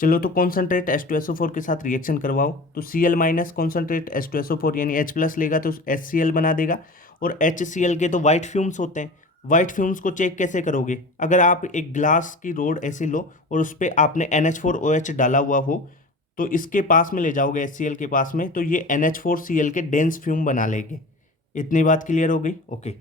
चलो तो कॉन्सेंट्रेट H2SO4 के साथ रिएक्शन करवाओ, तो Cl माइनस कॉन्सेंट्रेट H2SO4 यानी H प्लस लेगा तो HCl बना देगा। और HCl के तो वाइट फ्यूम्स होते हैं, वाइट फ्यूम्स को चेक कैसे करोगे, अगर आप एक ग्लास की रोड ऐसे लो और उस पर आपने NH4OH डाला हुआ हो, तो इसके पास में ले जाओगे HCl के पास में, तो ये NH4Cl के डेंस फ्यूम बना लेंगे। इतनी बात क्लियर हो गई? ओके।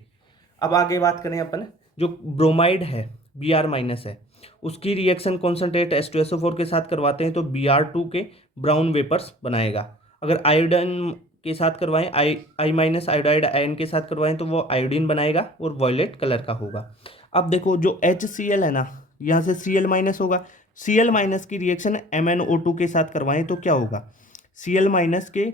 अब आगे बात करें अपन, जो ब्रोमाइड है, Br माइनस है, उसकी रिएक्शन कॉन्सेंट्रेट H2SO4 के साथ करवाते हैं तो Br2 के ब्राउन वेपर्स बनाएगा। अगर आयोडीन के साथ करवाएं, आई माइनस आयोडाइड आयन के साथ करवाएं, तो वो आयोडीन बनाएगा और वॉयलेट कलर का होगा। अब देखो, जो HCl है ना, यहाँ से Cl माइनस होगा, Cl माइनस की रिएक्शन MnO2 के साथ करवाएं तो क्या होगा, Cl माइनस के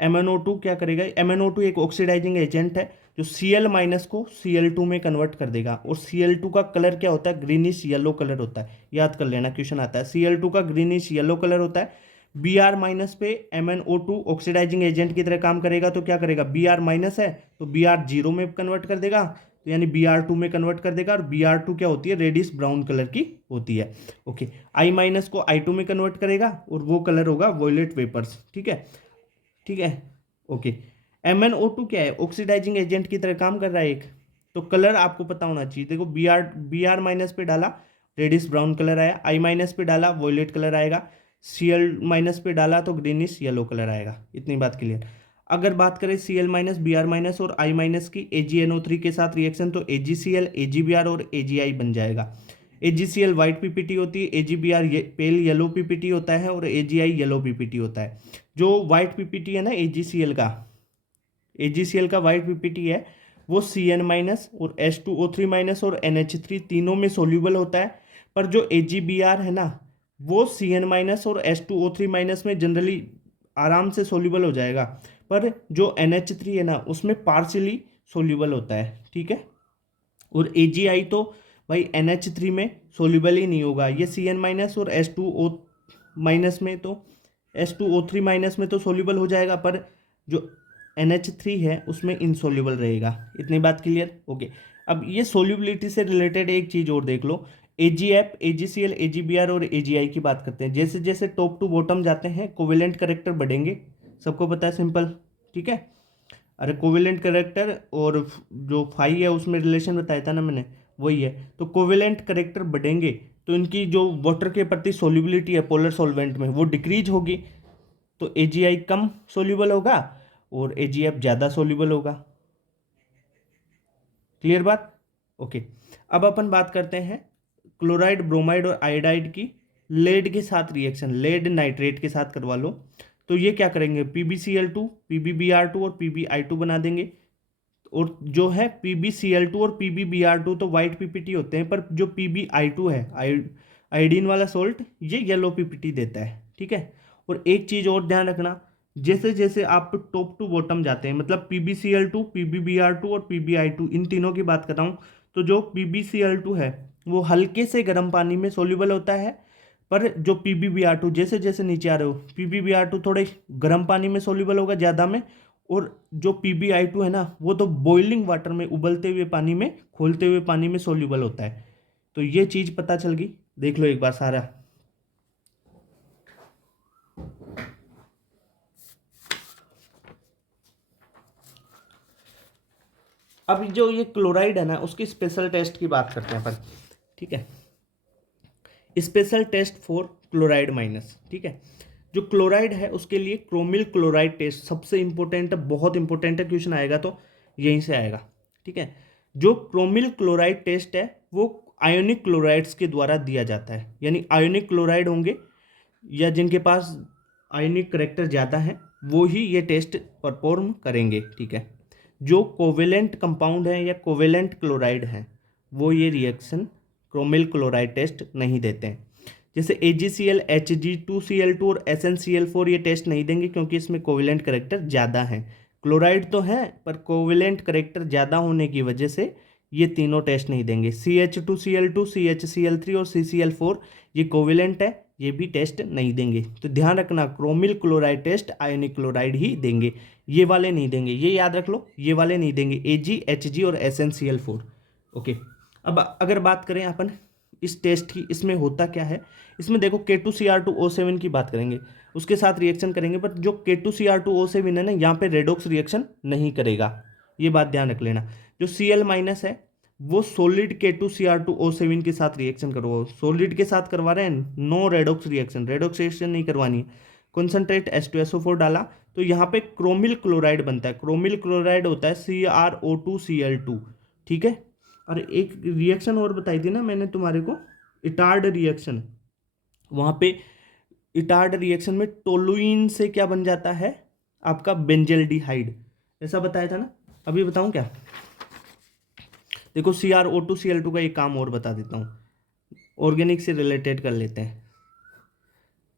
MnO2 क्या करेगा, MnO2 एक ऑक्सीडाइजिंग एजेंट है जो Cl माइनस को Cl2 में कन्वर्ट कर देगा। और Cl2 का कलर क्या होता है, ग्रीनिश येलो कलर होता है, याद कर लेना, क्वेश्चन आता है। Cl2 का ग्रीनिश येलो कलर होता है। Br माइनस पे MnO2 ऑक्सीडाइजिंग एजेंट की तरह काम करेगा, तो क्या करेगा, Br माइनस है तो Br जीरो में कन्वर्ट कर देगा, तो यानी Br2 में कन्वर्ट कर देगा। और Br2 क्या होती है, रेडिश ब्राउन कलर की होती है। ओके, I माइनस को I2 में कन्वर्ट करेगा और वो कलर होगा वॉयलेट वेपर्स। ठीक है, ठीक है, ओके। MnO2 क्या है, ऑक्सीडाइजिंग एजेंट की तरह काम कर रहा है एक, तो कलर आपको पता होना चाहिए। देखो, Br माइनस पे डाला रेडिश ब्राउन कलर आया, I माइनस पे डाला वॉयलेट कलर आएगा, Cl माइनस पे डाला तो ग्रीनिश येलो कलर आएगा। इतनी बात क्लियर? अगर बात करें Cl माइनस, Br माइनस और I माइनस की AgNO3 के साथ रिएक्शन, तो AgCl, AgBr और AgI बन जाएगा। AgCl वाइट पीपीटी होती है, AgBr पेल येलो पीपीटी होता है और AgI येलो पीपीटी होता है। जो वाइट पीपीटी है ना AgCl का वाइट पीपीटी है, वो Cn माइनस और H2O3 माइनस और NH3 तीनों में सोल्यूबल होता है। पर जो AgBr है ना, वो Cn माइनस और H2O3 माइनस में जनरली आराम से सोल्यूबल हो जाएगा, पर जो NH3 है ना, उसमें पार्शियली सोल्यूबल होता है। ठीक है, और AgI तो भाई NH3 में सोल्यूबल ही नहीं होगा, ये Cn माइनस और H2O माइनस में तो H2O3 माइनस में तो सोल्यूबल हो जाएगा, पर जो NH3 है उसमें इनसोल्यूबल रहेगा। इतनी बात क्लियर? ओके। अब ये सोल्यूबिलिटी से रिलेटेड एक चीज़ और देख लो, AgF, AgCl, AgBr और AgI की बात करते हैं। जैसे जैसे टॉप टू बॉटम जाते हैं कोवेलेंट करेक्टर बढ़ेंगे, सबको पता है, सिंपल। ठीक है, अरे कोवेलेंट करेक्टर और जो फाई है उसमें रिलेशन बताया था ना मैंने, वही है। तो कोवेलेंट करेक्टर बढ़ेंगे तो इनकी जो वाटर के प्रति सोल्यूबिलिटी है पोलर सॉल्वेंट में वो डिक्रीज होगी, तो AgI कम सोल्यूबल होगा और AgF ज़्यादा सोल्यूबल होगा। क्लियर बात? ओके। अब अपन बात करते हैं क्लोराइड, ब्रोमाइड और आयोडाइड की लेड के साथ रिएक्शन, लेड नाइट्रेट के साथ करवा लो। तो ये क्या करेंगे, PbCl2, PbBr2 और PbI2 बना देंगे। और जो है PbCl2 और PbBr2 तो वाइट पीपीटी होते हैं, पर जो PbI2 है आयोडीन वाला सोल्ट, ये येलो पीपीटी देता है। ठीक है। और एक चीज़ और ध्यान रखना, जैसे जैसे आप टॉप टू बॉटम जाते हैं, मतलब PbCl2, PbBr2 और PbI2 इन तीनों की बात कर रहा हूँ, तो जो PbCl2 है वो हल्के से गर्म पानी में सोल्यूबल होता है, पर जो PbBr2 जैसे जैसे नीचे आ रहे हो, PbBr2 थोड़े गर्म पानी में सोल्यूबल होगा ज़्यादा में, और जो PbI2 है ना वो तो बॉइलिंग वाटर में, उबलते हुए पानी में, खोलते हुए पानी में सोल्यूबल होता है। तो ये चीज़ पता चल गई, देख लो एक बार सारा। अब जो ये क्लोराइड है ना उसकी स्पेशल टेस्ट की बात करते हैं अपन। ठीक है, special test for chloride minus. ठीक है, जो क्लोराइड है उसके लिए क्रोमिल क्लोराइड टेस्ट सबसे इंपॉर्टेंट है, बहुत इंपॉर्टेंट है, क्वेश्चन आएगा तो यहीं से आएगा। ठीक है, जो क्रोमिल क्लोराइड टेस्ट है वो आयोनिक क्लोराइड्स के द्वारा दिया जाता है, यानी आयोनिक क्लोराइड होंगे या जिनके पास आयोनिक करेक्टर ज़्यादा है वो ही ये टेस्ट परफॉर्म करेंगे। ठीक है, जो कोवेलेंट कंपाउंड है या कोवेलेंट क्लोराइड है वो ये रिएक्शन क्रोमिल क्लोराइड टेस्ट नहीं देते हैं। जैसे AgCl, Hg2Cl2 और SnCl4 ये टेस्ट नहीं देंगे क्योंकि इसमें कोवेलेंट करेक्टर ज़्यादा है। क्लोराइड तो है पर कोवेलेंट करेक्टर ज़्यादा होने की वजह से ये तीनों टेस्ट नहीं देंगे। CH2Cl2, CHCl3 और CCl4 ये कोवेलेंट है, ये भी टेस्ट नहीं देंगे। तो ध्यान रखना, chromyl chloride test ionic chloride ही देंगे, ये वाले नहीं देंगे, ये याद रख लो, ये वाले नहीं देंगे, Ag, Hg और SnCl4। ओके। अब अगर बात करें अपन इस टेस्ट की, इसमें होता क्या है, इसमें देखो K2Cr2O7 की बात करेंगे, उसके साथ रिएक्शन करेंगे, पर जो K2Cr2O7 है ना यहाँ पे रेडॉक्स रिएक्शन नहीं करेगा, ये बात ध्यान रख लेना। जो Cl माइनस है वो सॉलिड K2Cr2O7 के साथ रिएक्शन करो, सॉलिड के साथ करवा रहे हैं, no redox reaction, redox reaction नहीं करवानी है। कॉन्सेंट्रेट H2SO4 डाला तो यहाँ पे क्रोमिल क्लोराइड बनता है, क्रोमिल क्लोराइड होता है CrO2Cl2। ठीक है, और एक रिएक्शन और बताई थी ना मैंने तुम्हारे को, इटार्ड रिएक्शन, वहाँ पे इटार्ड रिएक्शन में टोलुइन से क्या बन जाता है आपका बेंजल्डिहाइड, ऐसा बताया था ना। अभी बताऊँ क्या, देखो CrO2Cl2 का एक काम और बता देता हूँ, ऑर्गेनिक से रिलेटेड कर लेते हैं।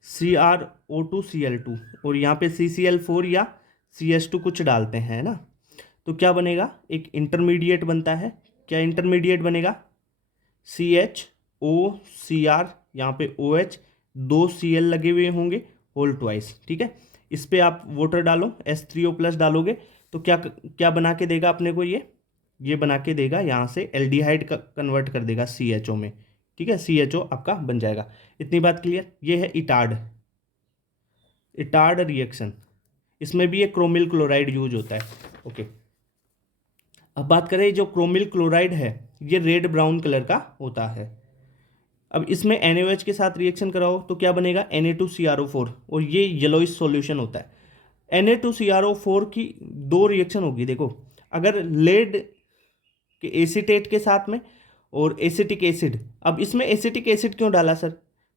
CrO2Cl2 और यहाँ पे CCl4 या CH2 कुछ डालते हैं ना, तो क्या बनेगा, एक इंटरमीडिएट बनता है। क्या इंटरमीडिएट बनेगा, CHOCr, यहाँ पे OH, 2 Cl लगे हुए होंगे होल ट्वाइस। ठीक है, इस पे आप वाटर डालो, H3O+ डालोगे तो क्या क्या बना के देगा अपने को, ये बना के देगा, यहाँ से एल्डिहाइड का कन्वर्ट कर देगा CHO में। ठीक है, CHO आपका बन जाएगा। इतनी बात क्लियर। ये है इटार्ड, इटार्ड रिएक्शन, इसमें भी ये क्रोमिल क्लोराइड यूज होता है। ओके, अब बात करें जो क्रोमिल क्लोराइड है ये रेड ब्राउन कलर का होता है। अब इसमें NaOH के साथ रिएक्शन कराओ तो क्या बनेगा, Na2CrO4, और ये येलोइश सॉल्यूशन होता है। Na2CrO4 की दो रिएक्शन होगी, देखो अगर लेड के एसीटेट के साथ में और एसिटिक एसिड। अब इसमें एसिटिक एसिड क्यों डाला सर,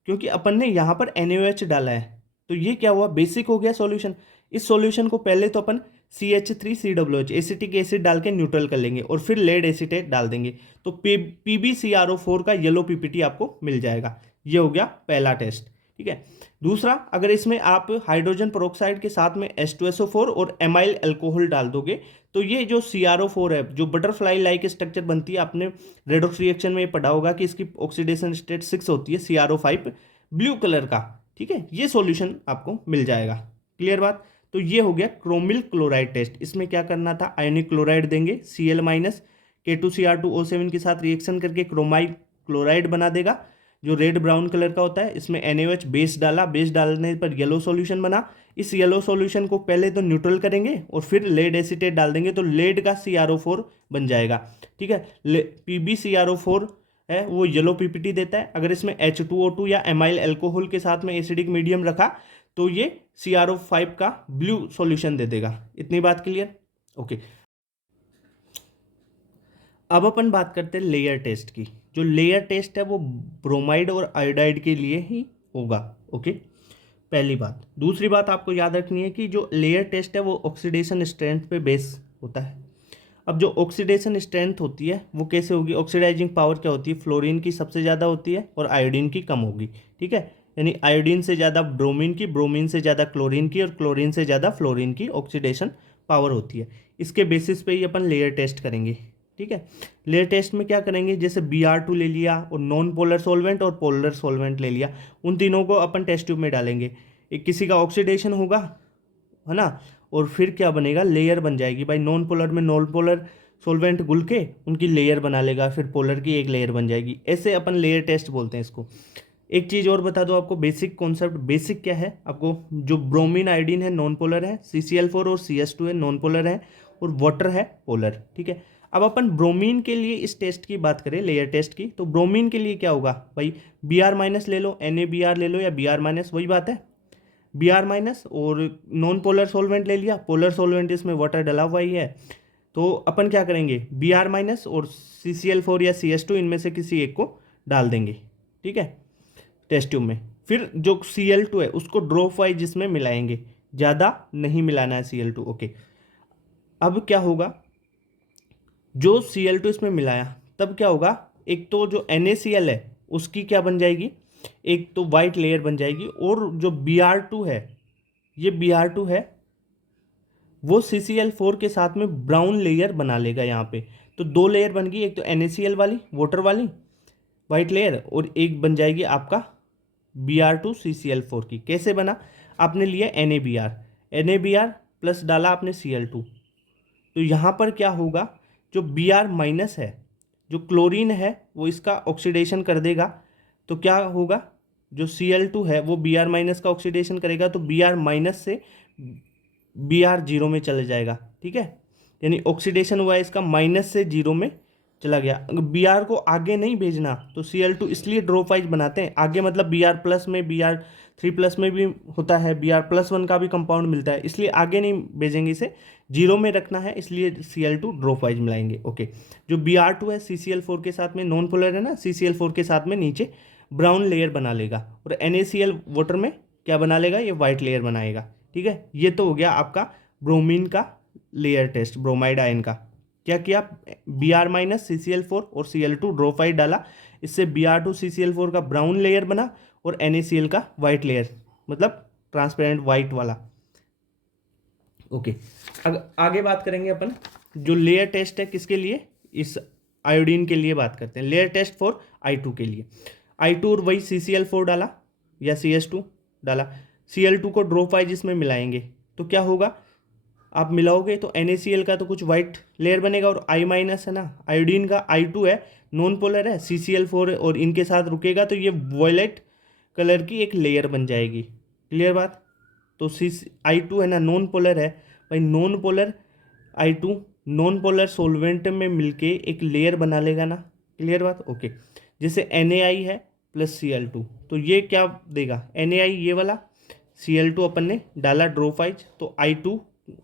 क्योंकि अपन ने यहाँ पर NaOH डाला है, तो ये क्या हुआ, बेसिक हो गया सॉल्यूशन। इस सॉल्यूशन को पहले तो अपन CH3COOH एसिटिक एसिड डाल के न्यूट्रल कर लेंगे और फिर लेड एसीटेट डाल देंगे, तो PbCrO4 का येलो पीपीटी आपको मिल जाएगा। ये हो गया पहला टेस्ट। ठीक है, दूसरा, अगर इसमें आप हाइड्रोजन पेरोक्साइड के साथ में H2SO4 और एमाइल अल्कोहल डाल दोगे तो ये जो CrO4 है, जो बटरफ्लाई लाइक स्ट्रक्चर बनती है, आपने रेडॉक्स रिएक्शन में ये पढ़ा होगा कि इसकी ऑक्सीडेशन स्टेट 6 होती है, CrO5 ब्लू कलर का। ठीक है, ये सॉल्यूशन आपको मिल जाएगा। क्लियर बात। तो ये हो गया क्रोमिल क्लोराइड टेस्ट। इसमें क्या करना था, आयोनिक क्लोराइड देंगे Cl- K2Cr2O7 के साथ रिएक्शन करके क्रोमाइल क्लोराइड बना देगा, जो रेड ब्राउन कलर का होता है, इसमें NaOH बेस डाला, बेस डालने पर येलो सॉल्यूशन बना। इस येलो सॉल्यूशन को पहले तो न्यूट्रल करेंगे और फिर लेड एसीटेट डाल देंगे, तो लेड का CrO4 बन जाएगा। ठीक है, PbCrO4 है वो येलो पीपीटी देता है। अगर इसमें H2O2 या एमाइल अल्कोहल के साथ में एसिडिक मीडियम रखा तो ये CrO5 का ब्लू सॉल्यूशन दे देगा। इतनी बात क्लियर? ओके, अब अपन बात करते हैं लेयर टेस्ट की। जो लेयर टेस्ट है वो ब्रोमाइड और आयोडाइड के लिए ही होगा। ओके, पहली बात। दूसरी बात आपको याद रखनी है कि जो लेयर टेस्ट है वो ऑक्सीडेशन स्ट्रेंथ पे बेस होता है। अब जो ऑक्सीडेशन स्ट्रेंथ होती है वो कैसे होगी? ऑक्सीडाइजिंग पावर क्या होती है? फ्लोरीन की सबसे ज़्यादा होती है और आयोडीन की कम होगी। ठीक है, यानी आयोडीन से ज़्यादा ब्रोमीन की, ब्रोमीन से ज़्यादा क्लोरीन की और क्लोरीन से ज़्यादा फ्लोरीन की ऑक्सीडेशन पावर होती है। इसके बेसिस पे ही अपन लेयर टेस्ट करेंगे। ठीक है, लेयर टेस्ट में क्या करेंगे, जैसे Br2 ले लिया और नॉन पोलर सॉल्वेंट और पोलर सॉल्वेंट ले लिया, उन तीनों को अपन टेस्ट ट्यूब में डालेंगे। एक किसी का ऑक्सीडेशन होगा, है ना, और फिर क्या बनेगा, लेयर बन जाएगी भाई। नॉन पोलर में नॉन पोलर सॉल्वेंट घुल के उनकी लेयर बना लेगा, फिर पोलर की एक लेयर बन जाएगी। ऐसे अपन लेयर टेस्ट बोलते हैं इसको। एक चीज़ और बता दो आपको, बेसिक कॉन्सेप्ट। बेसिक क्या है आपको? जो ब्रोमीन आयोडीन है नॉन पोलर है, CCl4 और CS2 है नॉन पोलर है, और वाटर है पोलर। ठीक है, अब अपन ब्रोमीन के लिए इस टेस्ट की बात करें, लेयर टेस्ट की, तो ब्रोमीन के लिए क्या होगा भाई? Br- ले लो, NaBr ले लो, या Br-, वही बात है। Br- और नॉन पोलर सॉल्वेंट ले लिया, पोलर सॉल्वेंट इसमें वाटर डला हुआ ही है, तो अपन क्या करेंगे, Br- और CCl4 या CS2 इनमें से किसी एक को डाल देंगे। ठीक है, टेस्ट ट्यूब में। फिर जो Cl2 है उसको ड्रॉप वाइज जिसमें मिलाएंगे, ज़्यादा नहीं मिलाना है Cl2। ओके, अब क्या होगा, जो Cl2 इसमें मिलाया तब क्या होगा, एक तो जो NaCl है उसकी क्या बन जाएगी, एक तो वाइट लेयर बन जाएगी, और जो Br2 है, ये Br2 है, वो CCl4 के साथ में ब्राउन लेयर बना लेगा यहाँ पे। तो दो लेयर बन गई, एक तो NaCl वाली वाटर वाली वाइट लेयर, और एक बन जाएगी आपका Br2 CCl4 की। कैसे बना? आपने लिया NaBr प्लस डाला आपने Cl2, तो यहाँ पर क्या होगा, जो Br- है, जो क्लोरीन है, वो इसका ऑक्सीडेशन कर देगा। तो क्या होगा, जो Cl2 है वो Br- का ऑक्सीडेशन करेगा, तो Br- से Br0 में चले जाएगा। ठीक है, यानी ऑक्सीडेशन हुआ है इसका, माइनस से जीरो में चला गया। अगर Br को आगे नहीं भेजना तो Cl2 इसलिए ड्रॉप वाइज बनाते हैं। आगे मतलब Br+ में, Br3+ में भी होता है, Br+1 का भी कंपाउंड मिलता है, इसलिए आगे नहीं भेजेंगे, इसे जीरो में रखना है, इसलिए Cl2 ड्रॉप वाइज मिलाएंगे। ओके, जो Br2 है CCl4 के साथ में नॉन पोलर है ना, CCl4 के साथ में नीचे ब्राउन लेयर बना लेगा, और NaCl वाटर में क्या बना लेगा, ये वाइट लेयर बनाएगा। ठीक है, ये तो हो गया आपका ब्रोमीन का लेयर टेस्ट, ब्रोमाइड आयन का। क्या किया, Br- CCl4 और Cl2 ड्रोफाइड डाला, इससे Br2 CCl4 का ब्राउन लेयर बना और NaCl का वाइट लेयर, मतलब ट्रांसपेरेंट वाइट वाला। ओके, आगे बात करेंगे अपन, जो लेयर टेस्ट है किसके लिए, इस आयोडीन के लिए बात करते हैं। लेयर टेस्ट फॉर I2 के लिए, I2 और वही CCl4 डाला या CS2 डाला, Cl2 को ड्रॉप वाइज इसमें मिलाएंगे, तो क्या होगा, आप मिलाओगे तो NaCl का तो कुछ वाइट लेयर बनेगा, और I- है ना, आयोडीन का I2 है, नॉन पोलर है, CCl4 और इनके साथ रुकेगा, तो ये वॉयलेट कलर की एक लेयर बन जाएगी। क्लियर बात? तो I2 है ना, नॉन पोलर है भाई, non polar I2 non polar solvent में मिलके एक लेयर बना लेगा ना। क्लियर बात? ओके, जैसे Na है प्लस Cl2, तो ये क्या देगा, Na ये वाला, Cl2 अपन ने डाला ड्रोफाइज, तो I2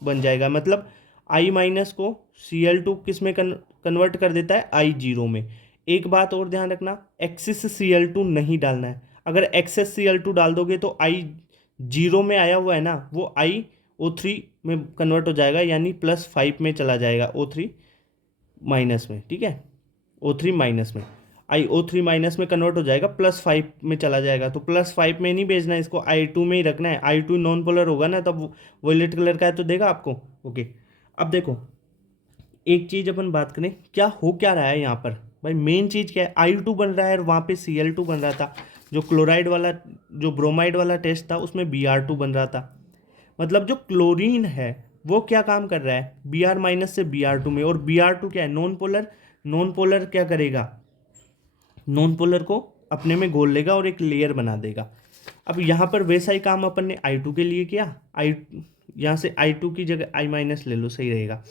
बन जाएगा। मतलब I- को Cl2 किस में कन्वर्ट कर देता है, I0 में। एक बात और ध्यान रखना, एक्सेस Cl2 नहीं डालना है। अगर एक्सेस Cl2 डाल दोगे तो I0 में आया हुआ है ना, वो IO3 में कन्वर्ट हो जाएगा, यानी +5 में चला जाएगा, O3 माइनस में। ठीक है, O3 माइनस में, IO3 में कन्वर्ट हो जाएगा, +5 में चला जाएगा। तो +5 में नहीं भेजना है इसको, I2 में ही रखना है। I2 नॉन पोलर होगा ना, तब वॉयलेट कलर का है तो देगा आपको। ओके, अब देखो एक चीज़ अपन बात करें, क्या हो क्या रहा है यहाँ पर भाई, मेन चीज़ क्या है, I2 बन रहा है और वहाँ पे Cl2 बन रहा था। जो क्लोराइड वाला, जो ब्रोमाइड वाला टेस्ट था उसमें Br2 बन रहा था। मतलब जो क्लोरीन है वो क्या काम कर रहा है, Br- से Br2 में, और Br2 क्या है, नॉन पोलर। नॉन पोलर क्या करेगा, नॉन पोलर को अपने में घोल लेगा और एक लेयर बना देगा। अब यहाँ पर वैसा ही काम अपन ने I2 के लिए किया। आई यहाँ से I2 की जगह I- ले लो, सही रहेगा।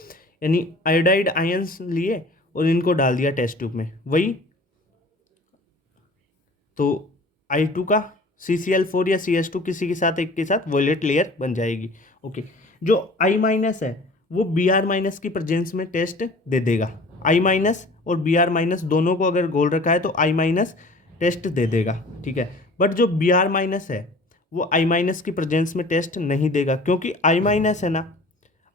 यानी आयोडाइड आयंस लिए और इनको डाल दिया टेस्ट ट्यूब में, वही तो I2 का CCl4 या CS2 किसी के साथ एक के साथ वॉयलेट लेयर बन जाएगी। ओके, जो I- है वो Br- की प्रेजेंस में टेस्ट दे देगा। I- और Br- दोनों को अगर घोल रखा है तो I- टेस्ट दे देगा, ठीक है। बट जो Br- है वो I- की प्रेजेंस में टेस्ट नहीं देगा, क्योंकि I- है ना,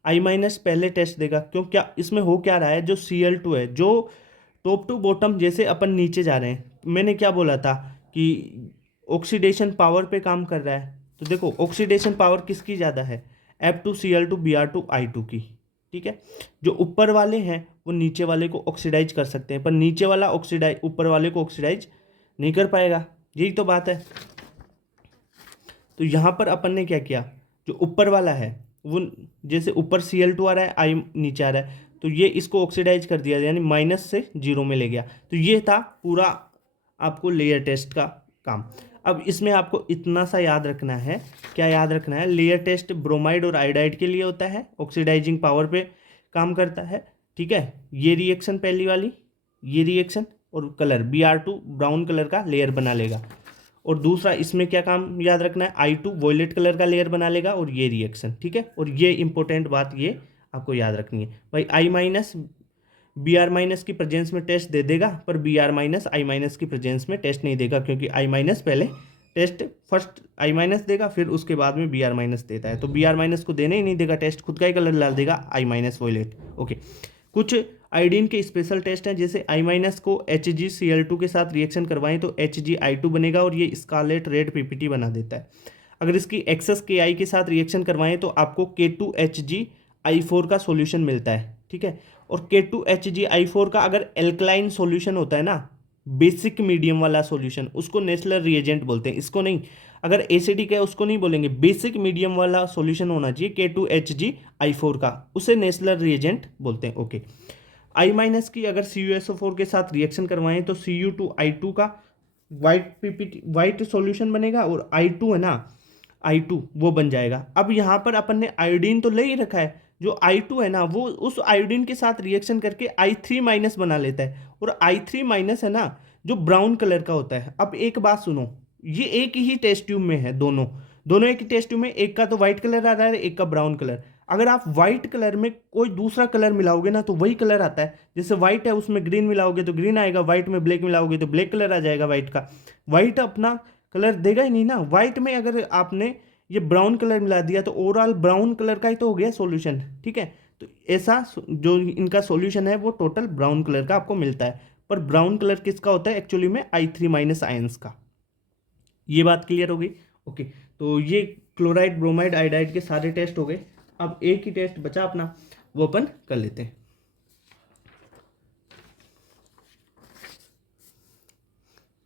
I- पहले टेस्ट देगा। क्यों, क्या इसमें हो क्या रहा है, जो Cl2 है जो टॉप टू बॉटम जैसे अपन नीचे जा रहे हैं, मैंने क्या बोला था कि ऑक्सीडेशन पावर पे काम कर रहा है। तो देखो ऑक्सीडेशन पावर किसकी ज़्यादा है, F2Cl2 Br2 I2 की, ठीक है। जो ऊपर वाले हैं वो नीचे वाले को ऑक्सीडाइज कर सकते हैं, पर नीचे वाला ऑक्सीडाइज ऊपर वाले को ऑक्सीडाइज नहीं कर पाएगा, यही तो बात है। तो यहाँ पर अपन ने क्या किया, जो ऊपर वाला है वो जैसे ऊपर Cl2 आ रहा है, I नीचे आ रहा है, तो ये इसको ऑक्सीडाइज कर दिया, यानी माइनस से जीरो में ले गया। तो ये था पूरा आपको लेयर टेस्ट का काम। अब इसमें आपको इतना सा याद रखना है, क्या याद रखना है, लेयर टेस्ट ब्रोमाइड और आयोडाइड के लिए होता है, ऑक्सीडाइजिंग पावर पे काम करता है, ठीक है। ये रिएक्शन पहली वाली, ये रिएक्शन और कलर Br2 ब्राउन कलर का लेयर बना लेगा। और दूसरा इसमें क्या काम याद रखना है, I2 वॉयलेट कलर का लेयर बना लेगा, और ये रिएक्शन, ठीक है। और ये इंपॉर्टेंट बात ये आपको याद रखनी है भाई, I- Br- की प्रेजेंस में टेस्ट दे देगा, पर Br- I- की प्रेजेंस में टेस्ट नहीं देगा, क्योंकि I- पहले टेस्ट फर्स्ट I- देगा, फिर उसके बाद में Br- देता है। तो Br- को देने ही नहीं देगा टेस्ट, खुद का ही कलर डाल देगा I- वॉयलेट। ओके, कुछ आयोडीन के स्पेशल टेस्ट हैं, जैसे I- को HgCl2 के साथ रिएक्शन करवाएं तो Hgi2 बनेगा, और ये स्कारलेट रेड पीपीटी बना देता है। अगर इसकी एक्सेस Ki के साथ रिएक्शन करवाएं तो आपको K2HgI4 का सॉल्यूशन मिलता है, ठीक है। और K2HgI4 का अगर एल्कलाइन सॉल्यूशन होता है ना, बेसिक मीडियम वाला सॉल्यूशन, उसको नेचुरल रिएजेंट बोलते हैं, इसको नहीं। अगर एसिडिक है उसको नहीं बोलेंगे, बेसिक मीडियम वाला सॉल्यूशन होना चाहिए K2HgI4 का, उसे नेचुरल रिएजेंट बोलते हैं। ओके, I- की अगर CuSO4 के साथ रिएक्शन करवाएं तो Cu2I2 का वाइट पीपीटी वाइट सॉल्यूशन बनेगा, और I2 है ना, I2 वो बन जाएगा। अब यहाँ पर अपन ने आयोडीन तो ले ही रखा है, जो I2 है ना वो उस आयोडीन के साथ रिएक्शन करके I3- बना लेता है, और I3- है ना जो ब्राउन कलर का होता है। अब एक बात सुनो, ये एक ही टेस्ट ट्यूब में है, दोनों दोनों एक ही टेस्ट ट्यूब में, एक का तो व्हाइट कलर आ रहा है, एक का ब्राउन कलर। अगर आप व्हाइट कलर में कोई दूसरा कलर मिलाओगे ना तो वही कलर आता है, जैसे व्हाइट है उसमें ग्रीन मिलाओगे तो ग्रीन आएगा, व्हाइट में ब्लैक मिलाओगे तो ब्लैक कलर आ जाएगा व्हाइट का। व्हाइट अपना कलर देगा ही नहीं ना, व्हाइट में अगर आपने ये ब्राउन कलर मिला दिया तो ओवरऑल ब्राउन कलर का ही तो हो गया सॉल्यूशन, ठीक है। तो ऐसा जो इनका सॉल्यूशन है वो टोटल ब्राउन कलर का आपको मिलता है, पर ब्राउन कलर किसका होता है एक्चुअली में, I3- आयंस का। ये बात क्लियर हो गई। ओके, तो ये क्लोराइड ब्रोमाइड आयोडाइड के सारे टेस्ट हो गए। अब एक ही टेस्ट बचा अपना, वो अपन कर लेते हैं।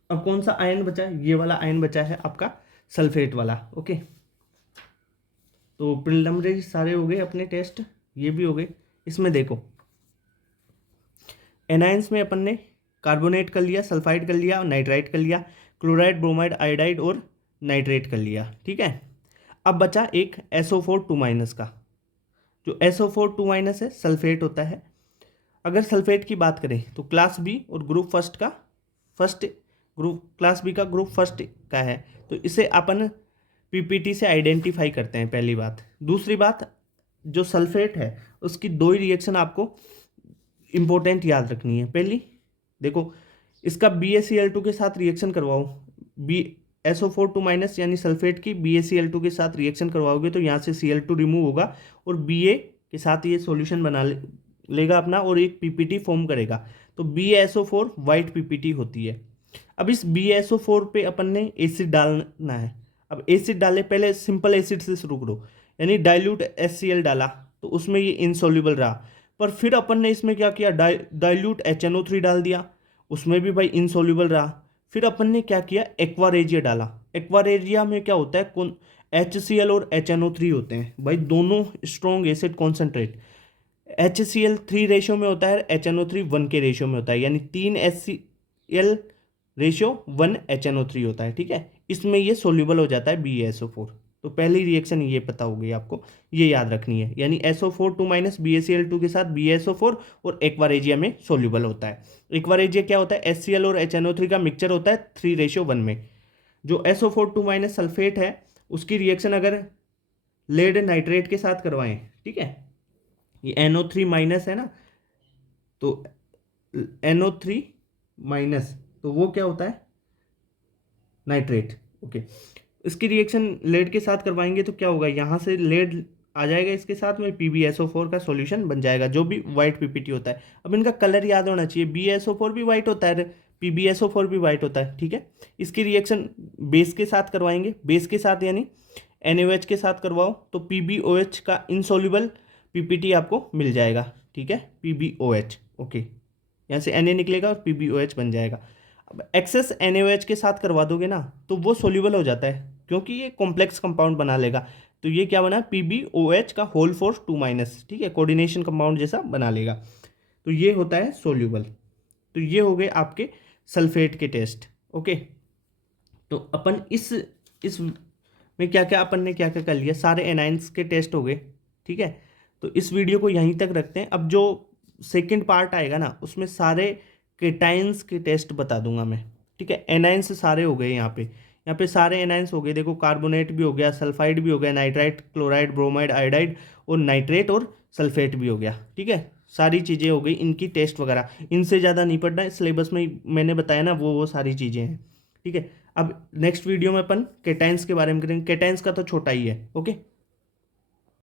अब कौन सा आयन बचा है, ये वाला आयन बचा है आपका सल्फेट वाला। ओके, तो प्रिलिमिनरी सारे हो गए अपने टेस्ट, ये भी हो गए। इसमें देखो एनायंस में अपन ने कार्बोनेट कर लिया, सल्फाइड कर लिया, नाइट्राइट कर लिया, क्लोराइड ब्रोमाइड आयोडाइड और नाइट्रेट कर लिया, ठीक है। अब बचा एक SO4 2- का, जो SO4 2- है सल्फेट होता है। अगर सल्फेट की बात करें तो क्लास बी और ग्रुप फर्स्ट का, फर्स्ट ग्रुप क्लास बी का ग्रुप फर्स्ट का है, तो इसे अपन पीपीटी से आइडेंटिफाई करते हैं, पहली बात। दूसरी बात, जो सल्फेट है उसकी दो ही रिएक्शन आपको इंपॉर्टेंट याद रखनी है। पहली देखो, इसका BaCl2 के साथ रिएक्शन करवाओ, बी SO4 2- यानी सल्फेट की BaCl2 के साथ रिएक्शन करवाओगे तो यहाँ से Cl2 रिमूव होगा, और Ba के साथ ये सॉल्यूशन बना लेगा अपना, और एक पीपीटी फॉर्म करेगा। तो BaSO4 वाइट पीपीटी होती है। अब इस BaSO4 पे अपन ने एसिड डालना है। अब एसिड डाले, पहले सिंपल एसिड से शुरू करो, यानी डाइल्यूट HCl डाला तो उसमें ये इनसॉल्युबल रहा, पर फिर अपन ने इसमें क्या किया, डाइल्यूट HNO3 डाल दिया, उसमें भी भाई इनसॉल्युबल रहा। फिर अपन ने क्या किया, एक्वारेजिया डाला। एक्वारेजिया में क्या होता है, कौन HCl और HNO3 होते हैं भाई, दोनों strong acid concentrate. HCl 3 ratio में होता है, HNO3 1 के रेशियो में होता है, यानी 3 HCl रेशियो 1 HNO3 होता है, ठीक है। इसमें ये सोल्यूबल हो जाता है BaSO4। तो पहली रिएक्शन ये पता होगी आपको, ये याद रखनी है, यानी SO4 माइनस BaCl2 के साथ BaSO4 और एक्वारेजिया में सोल्यूबल होता है। एक्वारेजिया क्या होता है, HCl और HNO3 का मिक्सचर होता है 3:1 में। जो SO4 माइनस सल्फेट है उसकी रिएक्शन अगर लेड नाइट्रेट के साथ करवाएं, ठीक है, ये NO3 माइनस है ना, तो NO3 माइनस, तो वो क्या होता है, नाइट्रेट, ओके। इसकी रिएक्शन लेड के साथ करवाएंगे तो क्या होगा, यहाँ से लेड आ जाएगा, इसके साथ में PbSO4 का सॉल्यूशन बन जाएगा, जो भी वाइट पीपीटी होता है। अब इनका कलर याद होना चाहिए, BaSO4 भी वाइट होता है, PbSO4 भी वाइट होता है, ठीक है। इसकी रिएक्शन बेस के साथ करवाएंगे, बेस के साथ यानी NaOH के साथ करवाओ तो PbOH का इनसॉल्युबल पीपीटी आपको मिल जाएगा, ठीक है, PbOH, ओके। यहाँ से Na निकलेगा और PbOH बन जाएगा। अब एक्सेस NaOH के साथ करवा दोगे ना तो वो सोल्यूबल हो जाता है, क्योंकि ये कॉम्प्लेक्स कंपाउंड बना लेगा। तो ये क्या बना, PbOH का होल फोर्स 2 माइनस, ठीक है, कोऑर्डिनेशन कंपाउंड जैसा बना लेगा। तो ये होता है सोल्यूबल। तो ये हो गए आपके सल्फेट के टेस्ट, ओके। तो अपन इस में क्या क्या अपन ने क्या क्या कर लिया, सारे एनाइंस के टेस्ट हो गए, ठीक है। तो इस वीडियो को यहीं तक रखते हैं। अब जो सेकंड पार्ट आएगा ना उसमें सारे केटाइंस के टेस्ट बता दूंगा मैं, ठीक है। एनाइंस सारे हो गए यहाँ पे सारे एनाइंस हो गए, देखो कार्बोनेट भी हो गया, सल्फाइड भी हो गया, नाइट्राइट, क्लोराइड, ब्रोमाइड, आयोडाइड और नाइट्रेट और सल्फेट भी हो गया, ठीक है। सारी चीज़ें हो गई, इनकी टेस्ट वगैरह इनसे ज़्यादा नहीं पढ़ना, सिलेबस में मैंने बताया ना वो सारी चीज़ें हैं, ठीक है। अब नेक्स्ट वीडियो में अपन केटाइंस के बारे में करेंगे, केटाइंस का तो छोटा ही है, ओके।